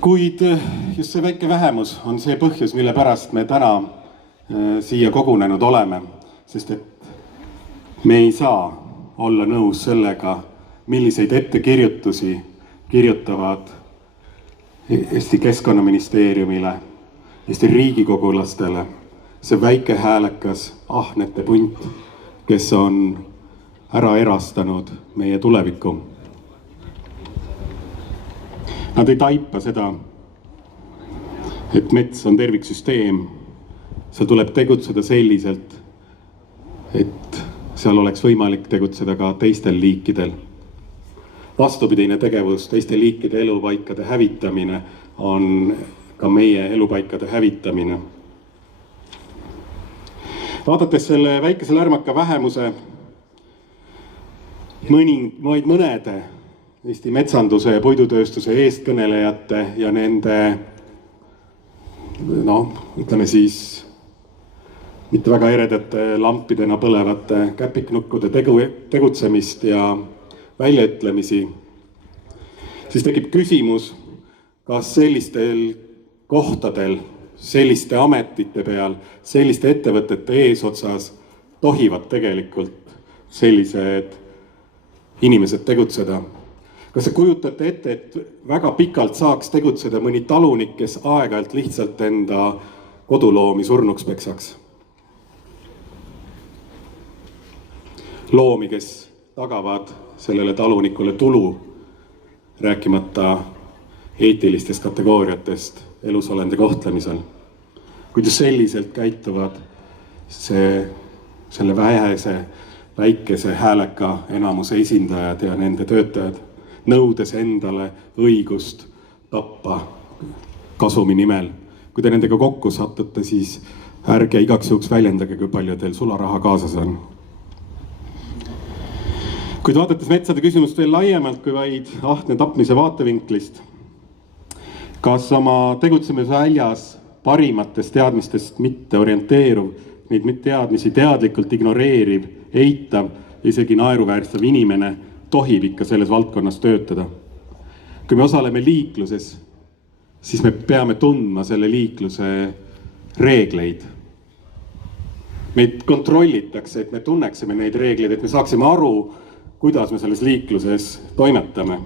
Kuid just see väike vähemus on see põhjus, mille pärast me täna siia kogunenud oleme, sest et me ei saa olla nõus sellega, milliseid ettekirjutusi kirjutavad Eesti Keskkonnaministeeriumile, Eesti riigikogulastele, see väike häälekas ahnete punt, kes on ära erastanud meie tuleviku. Nad ei taipa seda, et mets on terviksüsteem, seal tuleb tegutseda selliselt, et seal oleks võimalik tegutseda ka teistel liikidel. Vastupidine tegevus, teiste liikide elupaikade hävitamine on ka meie elupaikade hävitamine. Vaadates selle väikese lärmaka vähemuse mõnede Eesti metsanduse ja puidutööstuse eestkõnelejate ja nende, ütleme siis, mitte väga eredate lampidena põlevate käpiknukkude tegutsemist ja väljaütlemisi, siis tekib küsimus, kas sellistel kohtadel, selliste ametite peal, selliste ettevõtete eesotsas tohivad tegelikult sellised inimesed tegutseda. Kas te kujutate ette, et väga pikalt saaks tegutseda mõni talunik, kes aeg-ajalt lihtsalt enda koduloomi surnuks peksaks? Loomi, kes tagavad sellele talunikule tulu, rääkimata eetilistest kategooriatest elusolende kohtlemisel. Kuidas selliselt käituvad selle väikese hääleka enamuse esindajad ja nende töötajad, nõudes endale õigust tappa kasumi nimel. Kui te nendega kokku satute, siis ärge igaks juhuks väljendage, kui palju teil sularaha kaasas on. Kuid vaadates metsade küsimust veel laiemalt kui vaid ahne tapmise vaatevinklist, kas oma tegutsemise väljas parimatest teadmistest mitte orienteeruv, neid teadmisi teadlikult ignoreeriv, eitav, isegi naeruväärstav inimene tohib ikka selles valdkonnas töötada. Kui me osaleme liikluses, siis me peame tundma selle liikluse reegleid. Meid kontrollitakse, et me tunneksime neid reegleid, et me saaksime aru, kuidas me selles liikluses toimetame.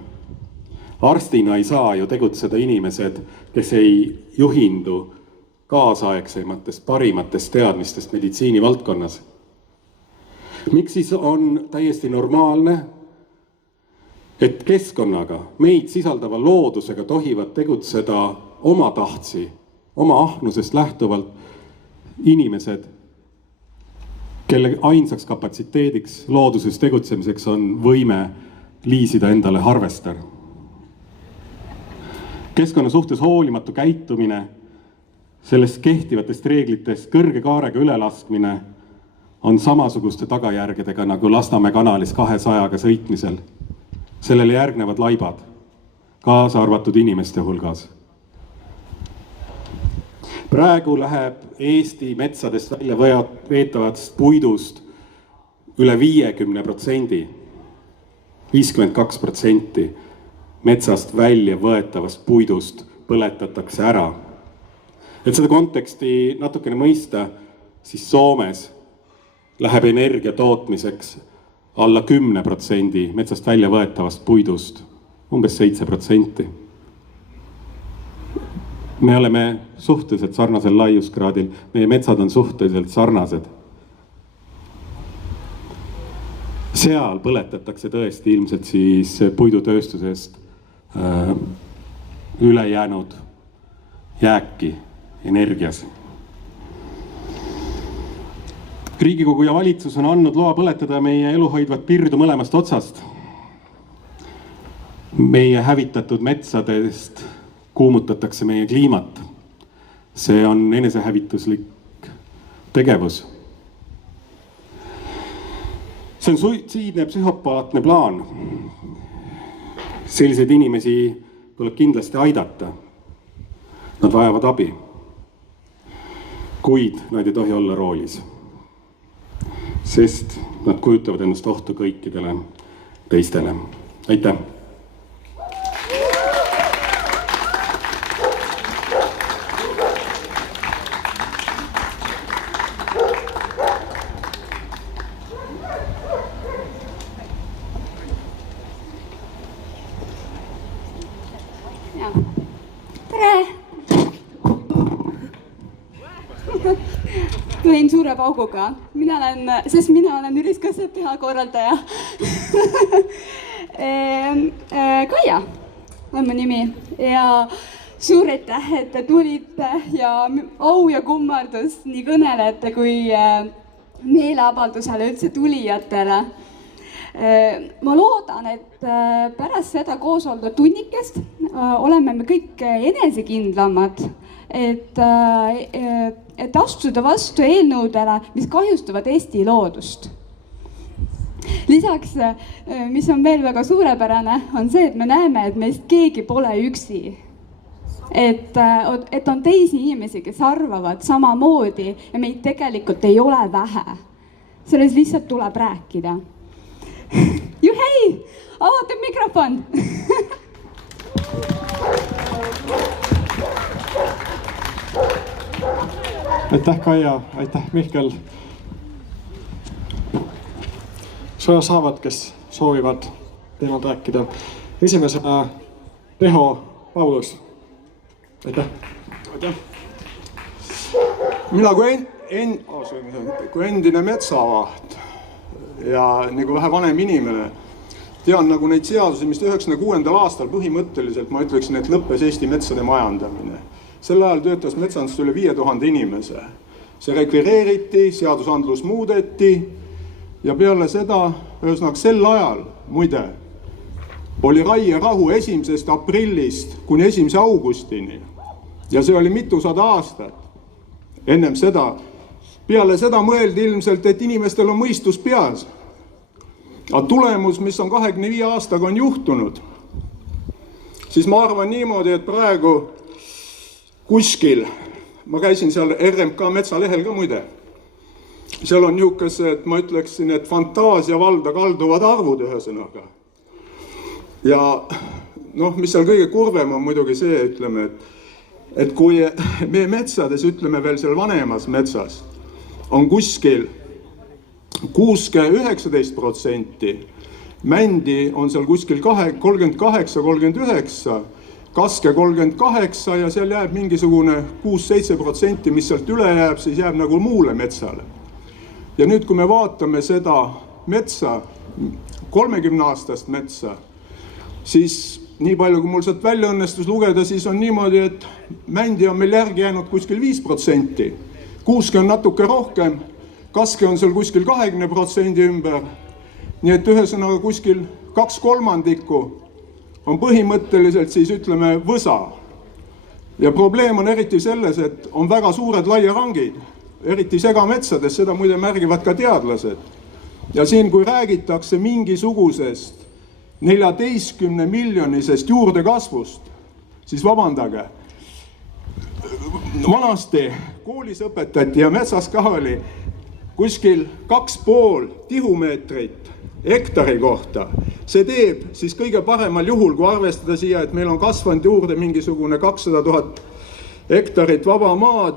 Arstina ei saa ju tegutseda inimesed, kes ei juhindu kaasaegsematest, parimatest teadmistest meditsiini valdkonnas. Miks siis on täiesti normaalne, et keskkonnaga, meid sisaldava loodusega tohivad tegutseda oma tahtsi, oma ahnusest lähtuvalt inimesed, kelle ainsaks kapatsiteediks looduses tegutsemiseks on võime liisida endale harvester. Keskkonna suhtes hoolimatu käitumine, sellest kehtivatest reeglitest kõrge kaarega ülelaskmine on samasuguste tagajärgedega nagu Lasnamäe kanalis 200-ga sõitmisel. Sellele järgnevad laibad, kaasa arvatud inimeste hulgas. Praegu läheb Eesti metsadest välja veetavast puidust üle 50%, 52% metsast välja võetavast puidust põletatakse ära. Et seda konteksti natukene mõista, siis Soomes läheb energia tootmiseks alla 10% metsast välja võetavast puidust, umbes 7%. Me oleme suhteliselt sarnasel laiuskraadil, meie metsad on suhteliselt sarnased. Seal põletatakse tõesti ilmselt siis puidutööstusest ülejäänud jääki energias. Riigikogu ja valitsus on andnud loa põletada meie eluhoidvat pirdu mõlemast otsast. Meie hävitatud metsadest kuumutatakse meie kliimat. See on enesehävituslik tegevus. See on suitsiidne psühhopaatne plaan. Selliseid inimesi tuleb kindlasti aidata. Nad vajavad abi. Kuid nad ei tohi olla roolis. Sest nad kujutavad ennast ohtu kõikidele teistele. Aitäh! Tulin suure pauguga, sest mina olen ürituskeha korraldaja. Kaia on mu nimi ja suur aitäh, et te tulite ja au ja kummardus nii kõnelejate kui meeleavaldusele üldse tulijatele. Ma loodan, et pärast seda koosolda tunnikest oleme me kõik enesekindlamad, et astuda vastu eelnõudele, mis kahjustavad Eesti loodust. Lisaks, mis on veel väga suurepärane, on see, et me näeme, et meist keegi pole üksi. Et on teisi inimesi, kes arvavad samamoodi ja meid tegelikult ei ole vähe. Selles lihtsalt tuleb rääkida. Juhei, avatud mikrofon! Aitäh Kaia, aitäh Mihkel. Sõna saavad, kes soovivad teemal rääkida. Esimesena Reho Paulus. Aitäh. Aitäh. Mina kui endine metsavaht ja nagu vähe vanem inimene tean nagu neid seadusi, mis 96. aastal põhimõtteliselt ma ütleksin, et lõppes Eesti metsade majandamine. Sel ajal töötas metsandust üle 5000 inimese. See rekvireeriti, seadusandlus muudeti ja peale seda, ühesõnaga sel ajal, muide, oli raierahu 1. aprillist kuni 1. augustini. Ja see oli mitusada aastat ennem seda. Peale seda mõeldi ilmselt, et inimestel on mõistus peas. Aga tulemus, mis on 25 aastaga on juhtunud, siis ma arvan niimoodi, et praegu kuskil, ma käisin seal RMK metsalehel ka muide, seal on niisugused, ma ütleksin, et fantaasia valda kalduvad arvud ühesõnaga. Ja noh, mis seal kõige kurvem on muidugi see, ütleme, et kui meie metsades, ütleme veel seal vanemas metsas, on kuskil 19%, mändi on seal kuskil 38-39%, kaske 38% ja seal jääb mingisugune 6-7%, mis sealt üle jääb, siis jääb nagu muule metsale. Ja nüüd, kui me vaatame seda metsa, 30-aastast metsa, siis nii palju, kui mul sealt välja õnnestus lugeda, siis on niimoodi, et mändi on meil järgi jäänud kuskil 5%, kuuske on natuke rohkem, kaske on seal kuskil 20% ümber, nii et ühesõnaga kuskil 2/3 on põhimõtteliselt siis ütleme võsa. Ja probleem on eriti selles, et on väga suured laiarangid, eriti segametsades, seda muide märgivad ka teadlased. Ja siin, kui räägitakse mingisugusest 14-miljonisest juurdekasvust, siis vabandage, vanasti koolis õpetati ja metsas ka oli kuskil 2,5 tihumeetrit hektari kohta. See teeb siis kõige paremal juhul, kui arvestada siia, et meil on kasvanud juurde mingisugune 200 000 hektarit vaba maad,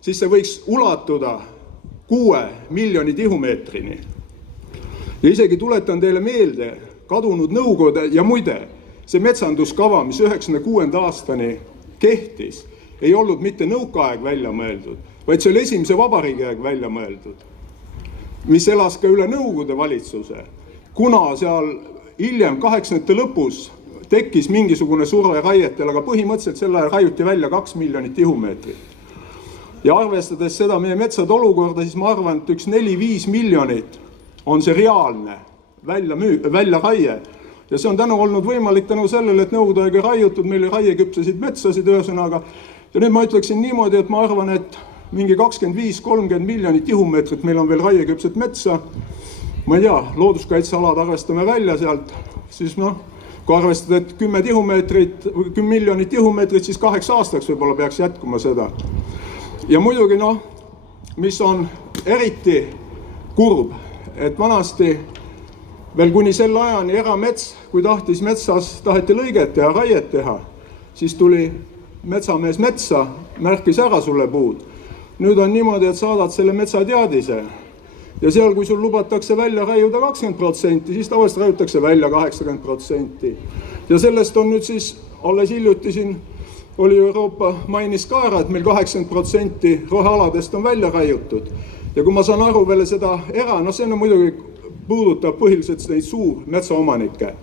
siis see võiks ulatuda 6 miljoni tihumeetrini. Ja isegi tuletan teile meelde kadunud nõukogude ja muide, see metsanduskava, mis 96. aastani kehtis, ei olnud mitte nõukaaeg välja mõeldud, vaid see oli esimese vabariigi aeg välja mõeldud, mis elas ka üle nõukogude valitsuse, kuna seal hiljem 80. lõpus tekkis mingisugune surve raietel, aga põhimõtteliselt selle ajal raiuti välja 2 miljonit tihumeetrit. Ja arvestades seda meie metsade olukorda, siis ma arvan, et üks 4-5 miljonit on see reaalne välja raie. Ja see on tänu olnud võimalik tänu sellele, et nõukogude aega raiutud, meil raieküpsesid metsasid ühesõnaga. Ja nüüd ma ütleksin niimoodi, et ma arvan, et mingi 25-30 miljonit tihumeetrit meil on veel raieküpset metsa. Ma ei tea, looduskaitsealad arvestame välja sealt, siis noh, kui arvestada, et 10 miljonit tihumeetrit, siis 8 aastaks võib-olla peaks jätkuma seda. Ja muidugi noh, mis on eriti kurb, et vanasti veel kuni selle ajani eramets, kui taheti lõiget teha, raiet teha, siis tuli metsamees metsa, märkis ära sulle puud. Nüüd on niimoodi, et saadad selle metsateadise ja seal, kui sul lubatakse välja raiuda 20%, siis tavaliselt raiutakse välja 80%. Ja sellest on nüüd siis, alles hiljuti siin oli Euroopa mainis ka ära, et meil 80% rohealadest on välja raiutud. Ja kui ma saan aru veel seda see on muidugi puudutab põhiliselt neid suur metsaomanikke.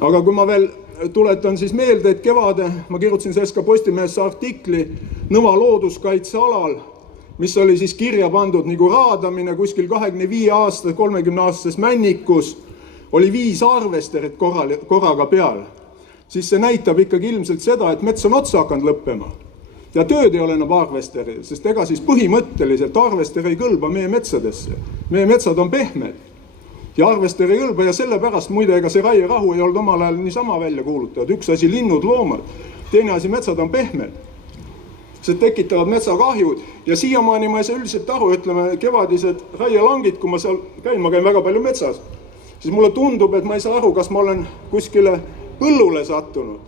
Aga kui ma veel tuletan siis meelde, et kevade ma kirjutasin sellest ka Postimehesse artikli Nõva looduskaitsealal, mis oli siis kirja pandud nagu raadamine kuskil 25 aastas, 30 aastases männikus, oli 5 arvesterit korraga peal. Siis see näitab ikkagi ilmselt seda, et mets on otsa hakanud lõppema. Ja tööd ei ole enam arvesteri, sest ega siis põhimõtteliselt arvester ei kõlba meie metsadesse. Meie metsad on pehmed ja arvester ei kõlba ja sellepärast muide ega see raierahu ei olnud omal ajal niisama välja kuulutatud. Üks asi linnud, loomad, teine asi metsad on pehmed. See tekitavad metsakahjud ja siiamaani ma ei saa üldiselt aru, ütleme kevadised raielangid, kui ma seal käin, ma käin väga palju metsas, siis mulle tundub, et ma ei saa aru, kas ma olen kuskile põllule sattunud.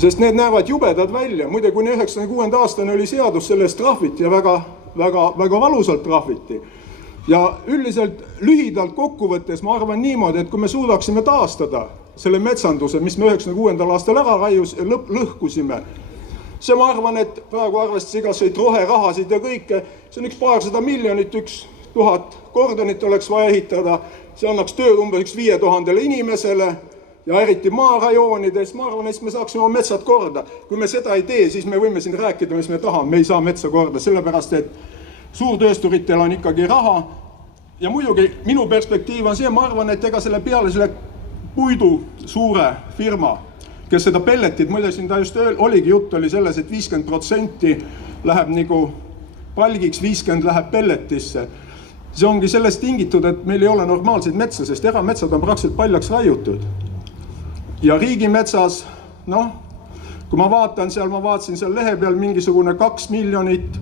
Sest need näevad jubedad välja. Muide, kuni 96. aastane oli seadus, sellest trahviti ja väga valusalt trahviti. Ja üldiselt lühidalt kokkuvõttes ma arvan niimoodi, et kui me suudaksime taastada selle metsanduse, mis me 96. aastal ära lõhkusime, see ma arvan, et praegu arvestas igasuguseid roherahasid ja kõike, see on üks paarsada miljonit, 1000 kordanit oleks vaja ehitada, see annaks tööd umbes 5000 inimesele ja eriti maarajoonides, ma arvan, et me saaksime oma metsad korda. Kui me seda ei tee, siis me võime siin rääkida, mis me tahame, me ei saa metsa korda, sellepärast et suurtöösturitel on ikkagi raha. Ja muidugi minu perspektiiv on see, ma arvan, et ega selle peale selle puidu suure firma, kes seda pelletit, muide siin ta just oligi, jutt oli selles, et 50% läheb nagu palgiks, 50% läheb pelletisse. See ongi sellest tingitud, et meil ei ole normaalseid metsa, sest erametsad on praktiliselt paljaks raiutud. Ja riigimetsas, kui ma vaatasin seal lehe peal mingisugune 2 miljonit,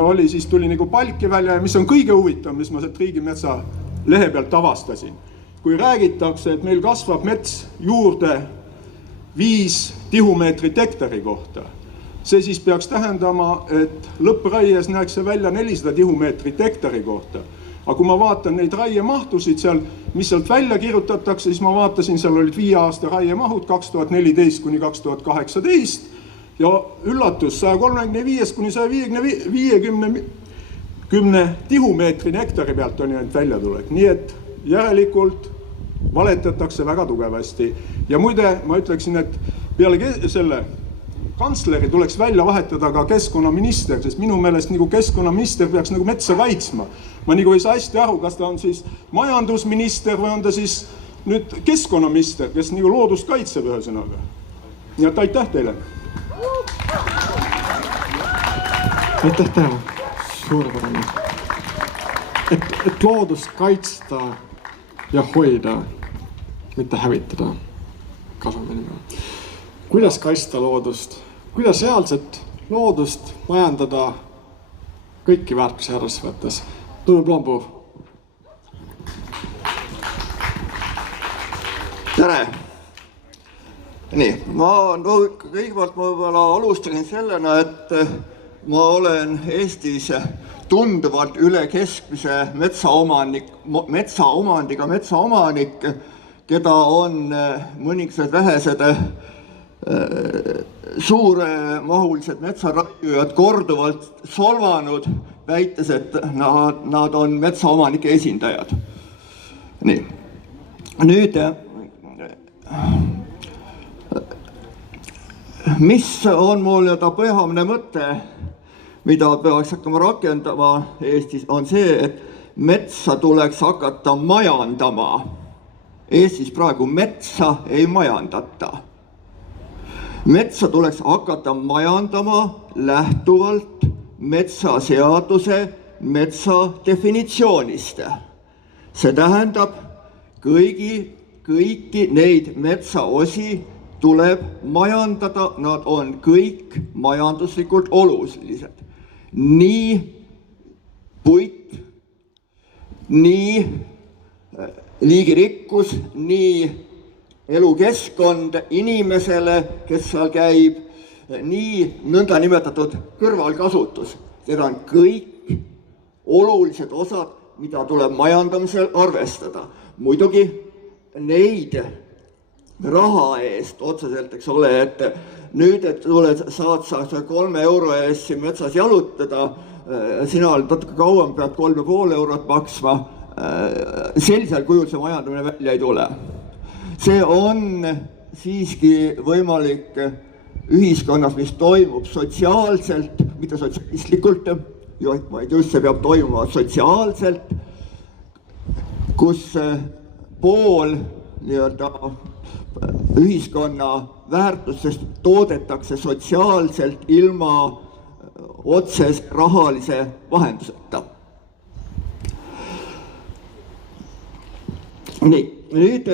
oli, siis tuli nagu palki välja ja mis on kõige huvitav, mis ma sealt riigimetsa lehe pealt avastasin. Kui räägitakse, et meil kasvab mets juurde 5 tihumeetrit hektari kohta, see siis peaks tähendama, et lõppraies näeks see välja 400 tihumeetrit hektari kohta. Aga kui ma vaatan neid raiemahtusid seal, mis sealt välja kirjutatakse, siis ma vaatasin, seal olid 5 aasta raiemahud 2014 kuni 2018 ja üllatus 135 kuni 150 tihumeetrini hektari pealt on jäänud väljatulek. Nii et järelikult valetatakse väga tugevasti. Ja muide, ma ütleksin, et peale selle kantsleri tuleks välja vahetada ka keskkonnaminister, sest minu meelest nagu keskkonnaminister peaks nagu metsa kaitsma. Ma nagu ei saa hästi aru, kas ta on siis majandusminister või on ta siis nüüd keskkonnaminister, kes nagu loodust kaitseb ühe sõnaga. Nii et aitäh teile! Aitäh teile! Suurepärane! Et loodust kaitsta ja hoida, mitte hävitada kasvamine. Kuidas kaitsta loodust? Kuidas reaalset loodust majandada kõiki väärtusi arvesse võttes? Tõnu Plompuu. Tere! Nii, kõigepealt ma võib-olla alustasin sellena, et ma olen Eestis tunduvalt üle keskmise metsaomandiga metsaomanik, keda on mõningased vähesed suuremahulised metsaraiujad korduvalt solvanud, väites, et nad on metsaomanike esindajad. Nii. Nüüd, mis on mul põhjamine mõte, mida peaks hakkama rakendama Eestis, on see, et metsa tuleks hakata majandama. Eestis praegu metsa ei majandata. Metsa tuleks hakata majandama lähtuvalt metsaseaduse metsa definitsioonist. See tähendab, kõiki neid metsaosi tuleb majandada, nad on kõik majanduslikult olulised. Nii puit, nii liigirikkus, nii elukeskkond inimesele, kes seal käib, nii nõnda nimetatud kõrvalkasutus. Need on kõik olulised osad, mida tuleb majandamisel arvestada. Muidugi neid raha eest otseselt, eks ole, et nüüd, et saad 3 euro eest siin metsas jalutada, sina natuke kauem pead 3,5 eurot maksma, sellisel kujul see majandamine välja ei tule. See on siiski võimalik ühiskonnas, mis toimub sotsiaalselt, mitte sotsialistlikult, vaid just see peab toimuma sotsiaalselt, kus pool ühiskonna väärtustest toodetakse sotsiaalselt ilma otsese rahalise vahenduseta. Nii, nüüd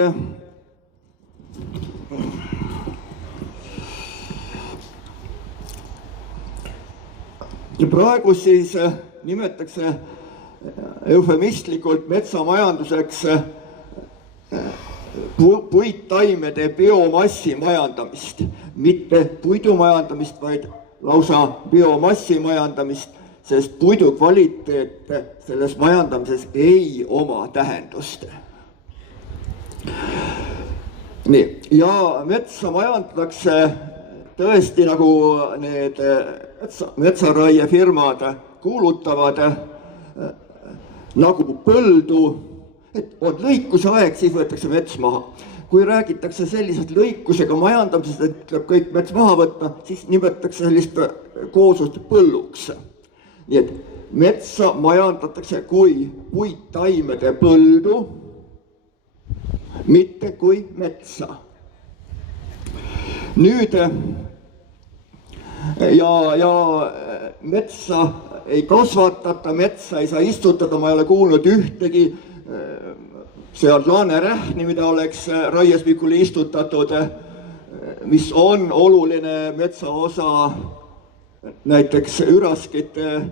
praegu siis nimetatakse eufemistlikult metsamajanduseks puittaimede biomassi majandamist, mitte puidu majandamist, vaid lausa biomassi majandamist, sest puidu kvaliteet selles majandamises ei oma tähendust. Nii, ja metsa majandatakse tõesti nagu need metsaraiefirmad kuulutavad nagu põldu, et on lõikuse aeg, siis võetakse mets maha. Kui räägitakse sellisest lõikusega majandamisest, et tuleb kõik mets maha võtta, siis nimetatakse sellist kooslust põlluks. Nii et metsa majandatakse kui puittaimede põldu mitte kui metsa. Nüüd ja metsa ei kasvatata, metsa ei saa istutada, ma ei ole kuulnud ühtegi sealt laanerähni, mida oleks raiesmikule istutatud, mis on oluline metsaosa näiteks üraskite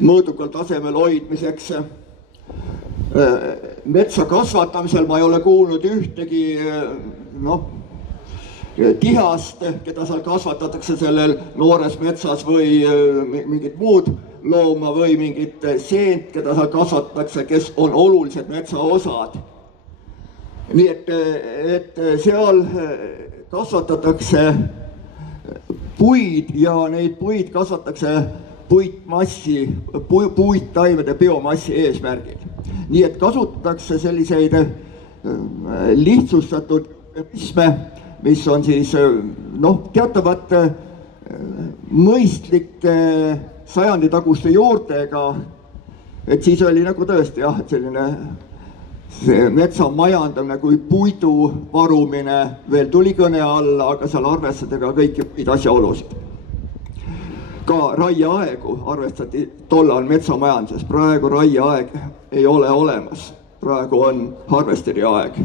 mõõdukal tasemel hoidmiseks. Metsa kasvatamisel ma ei ole kuulnud ühtegi tihast, keda seal kasvatatakse sellel noores metsas või mingit muud looma või mingit seent, keda seal kasvatatakse, kes on olulised metsaosad. Nii et seal kasvatatakse puid ja neid puid kasvatatakse puittaimede biomassi eesmärgil. Nii et kasutatakse selliseid lihtsustatud mehhanisme, mis on siis teatavat mõistlike sajanditaguste juurtega, et siis oli nagu tõesti jah, et selline see metsa majandamine kui puidu varumine veel tuli kõne alla, aga seal arvestati ka kõiki muid asjaolusid. Ka raieaegu arvestati tollal metsamajanduses, praegu raieaeg ei ole olemas, praegu on harvesteri aeg.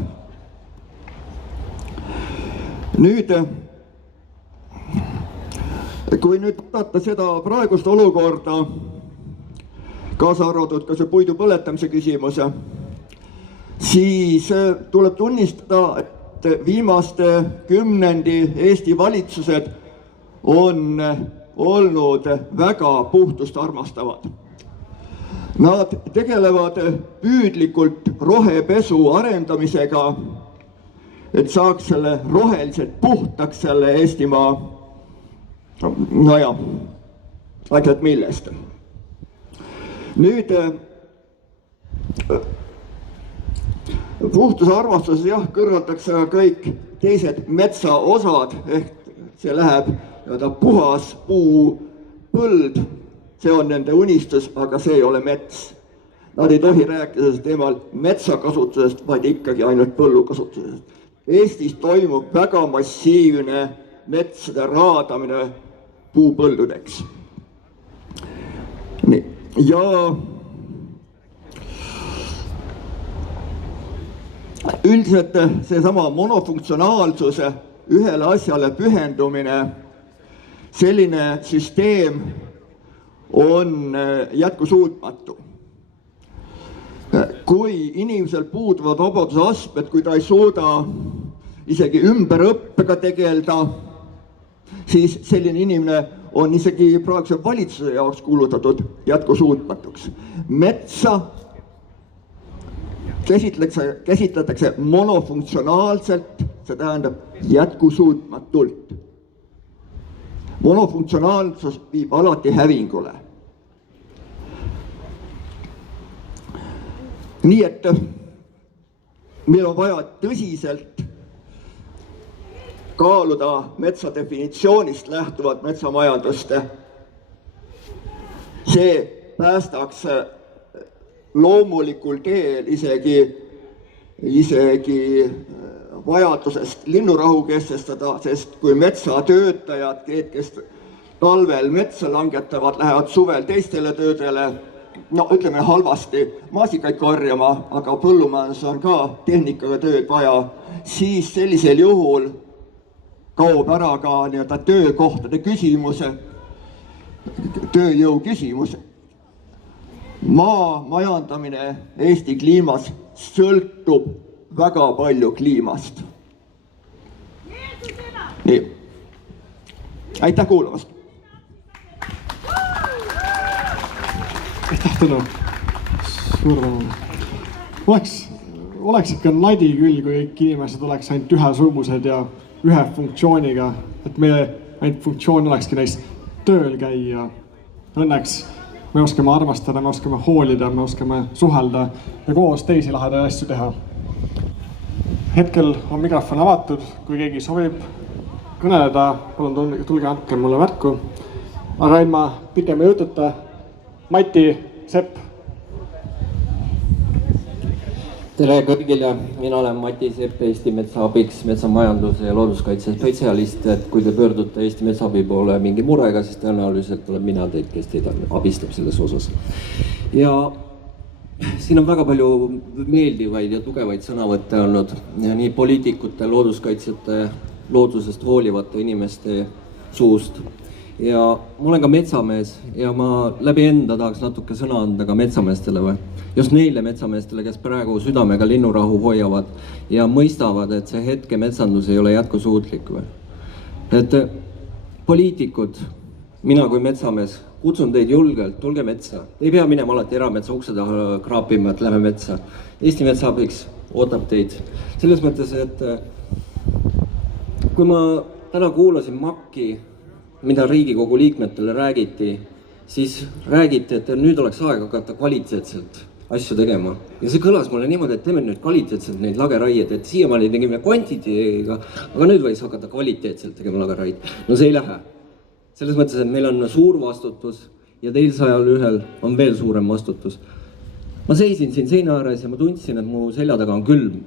Nüüd, kui nüüd vaadata seda praegust olukorda, kaasa arvatud ka see puidu põletamise küsimus, siis tuleb tunnistada, et viimaste kümnendi Eesti valitsused on olnud väga puhtust armastavad. Nad tegelevad püüdlikult rohepesu arendamisega, et saaks selle roheliselt puhtaks selle Eestimaa, asjad millest. Nüüd puhtuse armastuses jah, kõrvaldatakse kõik teised metsaosad, ehk see läheb puhas puupõld, see on nende unistus, aga see ei ole mets. Nad ei tohi rääkida sellest teemal metsakasutusest, vaid ikkagi ainult põllukasutusest. Eestis toimub väga massiivne metsade raadamine puupõldudeks. Nii, ja üldiselt seesama monofunktsionaalsuse, ühele asjale pühendumine, selline süsteem on jätkusuutmatu. Kui inimesel puuduvad vabaduse astmed, kui ta ei suuda isegi ümberõppega tegeleda, siis selline inimene on isegi praeguse valitsuse jaoks kuulutatud jätkusuutmatuks. Metsa käsitletakse monofunktsionaalselt, see tähendab jätkusuutmatult. Monofunktsionaalsus viib alati hävingule. Nii et meil on vaja tõsiselt kaaluda metsa definitsioonist lähtuvat metsamajandust. See päästaks loomulikul teel isegi vajadusest linnurahu kehtestada, sest kui metsatöötajad, kes talvel metsa langetavad, lähevad suvel teistele töödele, ütleme halvasti, maasikaid korjama, aga põllumajandus on ka tehnikaga tööd vaja, siis sellisel juhul kaob ära ka töökohtade küsimuse, tööjõu küsimuse. Maa majandamine Eesti kliimas sõltub väga palju kliimast. Nii. Aitäh kuulamast! Aitäh tänu! Suur tänu! Oleks ikka nadi küll, kui kõik inimesed oleks ainult ühesugused ja ühe funktsiooniga, et meie ainult funktsioon olekski neist tööl käia. Õnneks me oskame armastada, me oskame hoolida, me oskame suhelda ja koos teisi lahedaid asju teha. Hetkel on mikrofon avatud, kui keegi sobib kõneleda, palun tulge andke mulle märku. Aga ilma pikema jututa, Mati, Sepp. tere kõigile, mina olen Mati Sepp, Eesti Metsa Abiks, metsamajanduse ja looduskaitse spetsialist, et kui te pöördute Eesti Metsa Abi poole mingi murega, siis tõenäoliselt olen mina teid, kes teid abistab selles osas. Ja siin on väga palju meeldivaid ja tugevaid sõnavõtte olnud nii poliitikute, looduskaitsjate, loodusest hoolivate inimeste suust. Ja ma olen ka metsamees ja ma läbi enda tahaks natuke sõna anda ka metsameestele või just neile metsameestele, kes praegu südamega linnurahu hoiavad ja mõistavad, et see hetke metsandus ei ole jätkusuutlik või. Et poliitikud, mina kui metsamees, kutsun teid julgelt, tulge metsa. Ei pea minema alati erametsa ukse taha kraapima, et lähme metsa. Eesti Metsa Abiks ootab teid. Selles mõttes, et kui ma täna kuulasin Makki, mida Riigikogu liikmetele räägiti, siis räägiti, et nüüd oleks aeg hakata kvaliteetselt asju tegema. Ja see kõlas mulle niimoodi, et teeme nüüd kvaliteetselt neid lageraied, et siiamaani tegime kvantiteediga, aga nüüd võiks hakata kvaliteetselt tegema lageraied. No see ei lähe. Selles mõttes, et meil on suur vastutus ja teil 101 on veel suurem vastutus. Ma seisin siin seina ääres ja ma tundsin, et mu selja taga on külm.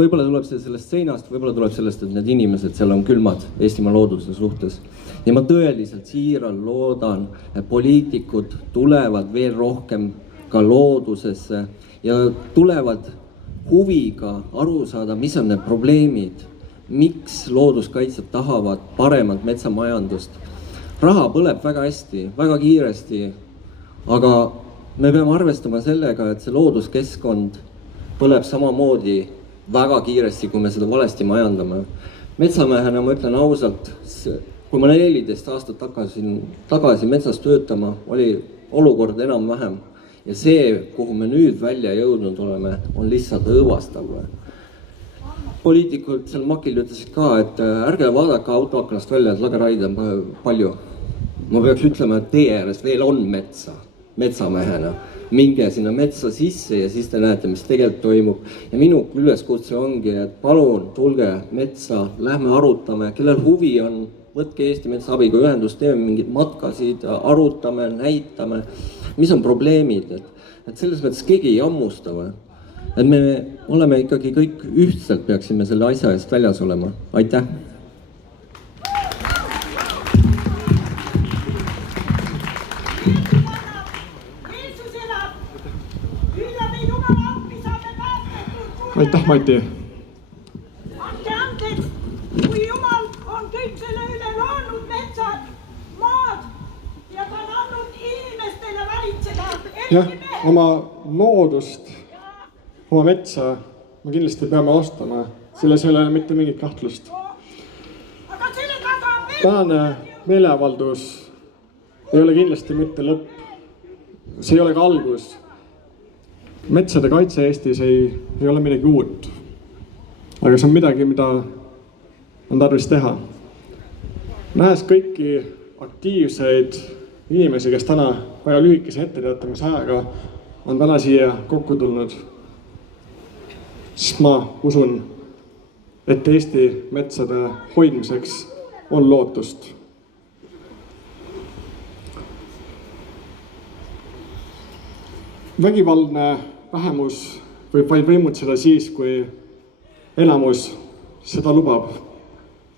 Võib-olla tuleb see sellest seinast, võib-olla tuleb sellest, et need inimesed seal on külmad Eestimaa looduse suhtes. Ja ma tõeliselt siiral loodan, et poliitikud tulevad veel rohkem ka loodusesse ja tulevad huviga aru saada, mis on need probleemid, miks looduskaitsjad tahavad paremat metsamajandust. Raha põleb väga hästi, väga kiiresti, aga me peame arvestama sellega, et see looduskeskkond põleb samamoodi väga kiiresti, kui me seda valesti majandame. Metsamehena ma ütlen ausalt, kui ma 14 aastat tagasi metsas töötama, oli olukord enam-vähem. Ja see, kuhu me nüüd välja jõudnud oleme, on lihtsalt õõvastav. Poliitikud seal Makil ütlesid ka, et ärge vaadake autoaknast välja, et lageraid on palju. Ma peaks ütlema, et teie ääres veel on metsa, metsamehena. Minge sinna metsa sisse ja siis te näete, mis tegelikult toimub. Ja minu üleskutse ongi, et palun tulge metsa, lähme arutame, kellel huvi on, võtke Eesti Metsa Abiga ühendust, teeme mingid matkasid, arutame, näitame, mis on probleemid. Et selles mõttes keegi ei hammusta või. Et me oleme ikkagi kõik ühtselt, peaksime selle asja eest väljas olema. Aitäh! Aitäh, Mati! Andke andeks, kui Jumal on kõik selle üle loonud metsad, maad ja ta on andnud inimestele valitseda. Jah, oma loodust, oma metsa me kindlasti peame ostama, selles ei ole mitte mingit kahtlust. Tänane meeleavaldus ei ole kindlasti mitte lõpp, see ei ole ka algus. Metsade kaitse Eestis ei ole midagi uut, aga see on midagi, mida on tarvis teha. Nähes kõiki aktiivseid inimesi, kes täna väga lühikese etteteatamise ajaga on täna siia kokku tulnud, siis ma usun, et Eesti metsade hoidmiseks on lootust. Vägivaldne vähemus võib vaid võimutseda siis, kui enamus seda lubab.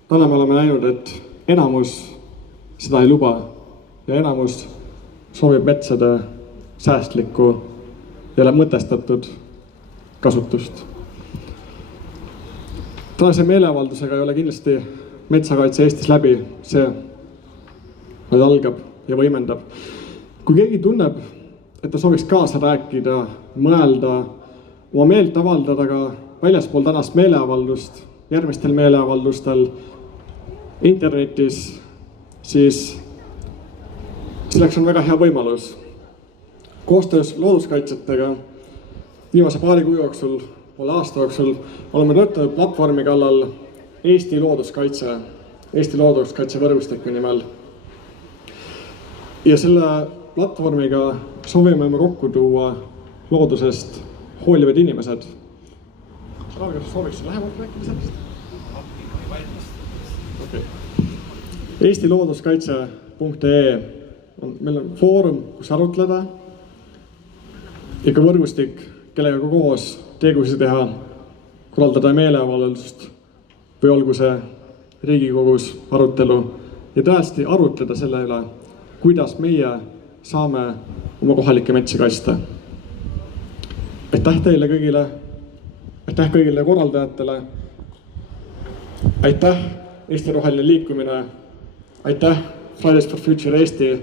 Täna me oleme näinud, et enamus seda ei luba ja enamus soovib metsade säästlikku ja mõtestatud kasutust. Tänase meeleavaldusega ei ole kindlasti metsakaitse Eestis läbi, see nüüd algab ja võimendab. Kui keegi tunneb, et ta sooviks kaasa rääkida, mõelda, oma meelt avaldada ka väljaspool tänast meeleavaldust, järgmistel meeleavaldustel, internetis, siis selleks on väga hea võimalus. Koostöös looduskaitsjatega viimase paari kuu jooksul, poole aasta jooksul oleme töötanud platvormi kallal Eesti looduskaitse võrgustiku nimel. Ja selle platvormiga soovime me kokku tuua loodusest hoolivad inimesed. Kas sooviksin lähemalt rääkida sellest? Eesti looduskaitse.ee meil on foorum, kus arutleda ja ka võrgustik, kellega koos tegusid teha, korraldada meeleavaldust või olgu see Riigikogus arutelu ja tõesti arutleda selle üle, kuidas meie saame oma kohalikke metsi kaitsta. Aitäh teile kõigile, aitäh kõigile korraldajatele, aitäh Eesti Roheline Liikumine, aitäh Fridays for Future Eesti,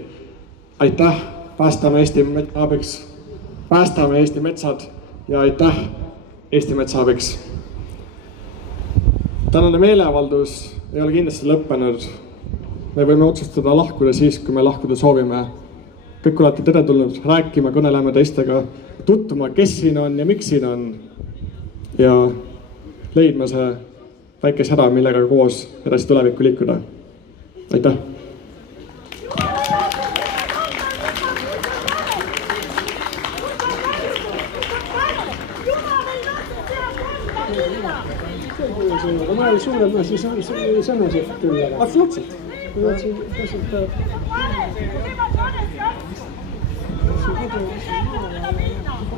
aitäh Päästame Eesti Metsa Abiks, päästame Eesti metsad ja aitäh Eesti Metsa Abiks. Tänane meeleavaldus ei ole kindlasti lõppenud. Me võime otsustada lahkuda siis, kui me lahkuda soovime. Kõik olete tere tulnud rääkima, kõnelema teistega, tuttuma, kes siin on ja miks siin on. Ja leidma see väike sära, millega koos edasi tulevikku liikuda. Aitäh! Ma ei suurema sõnasid küll. Absoluutselt.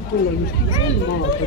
Tulla, mis on maad.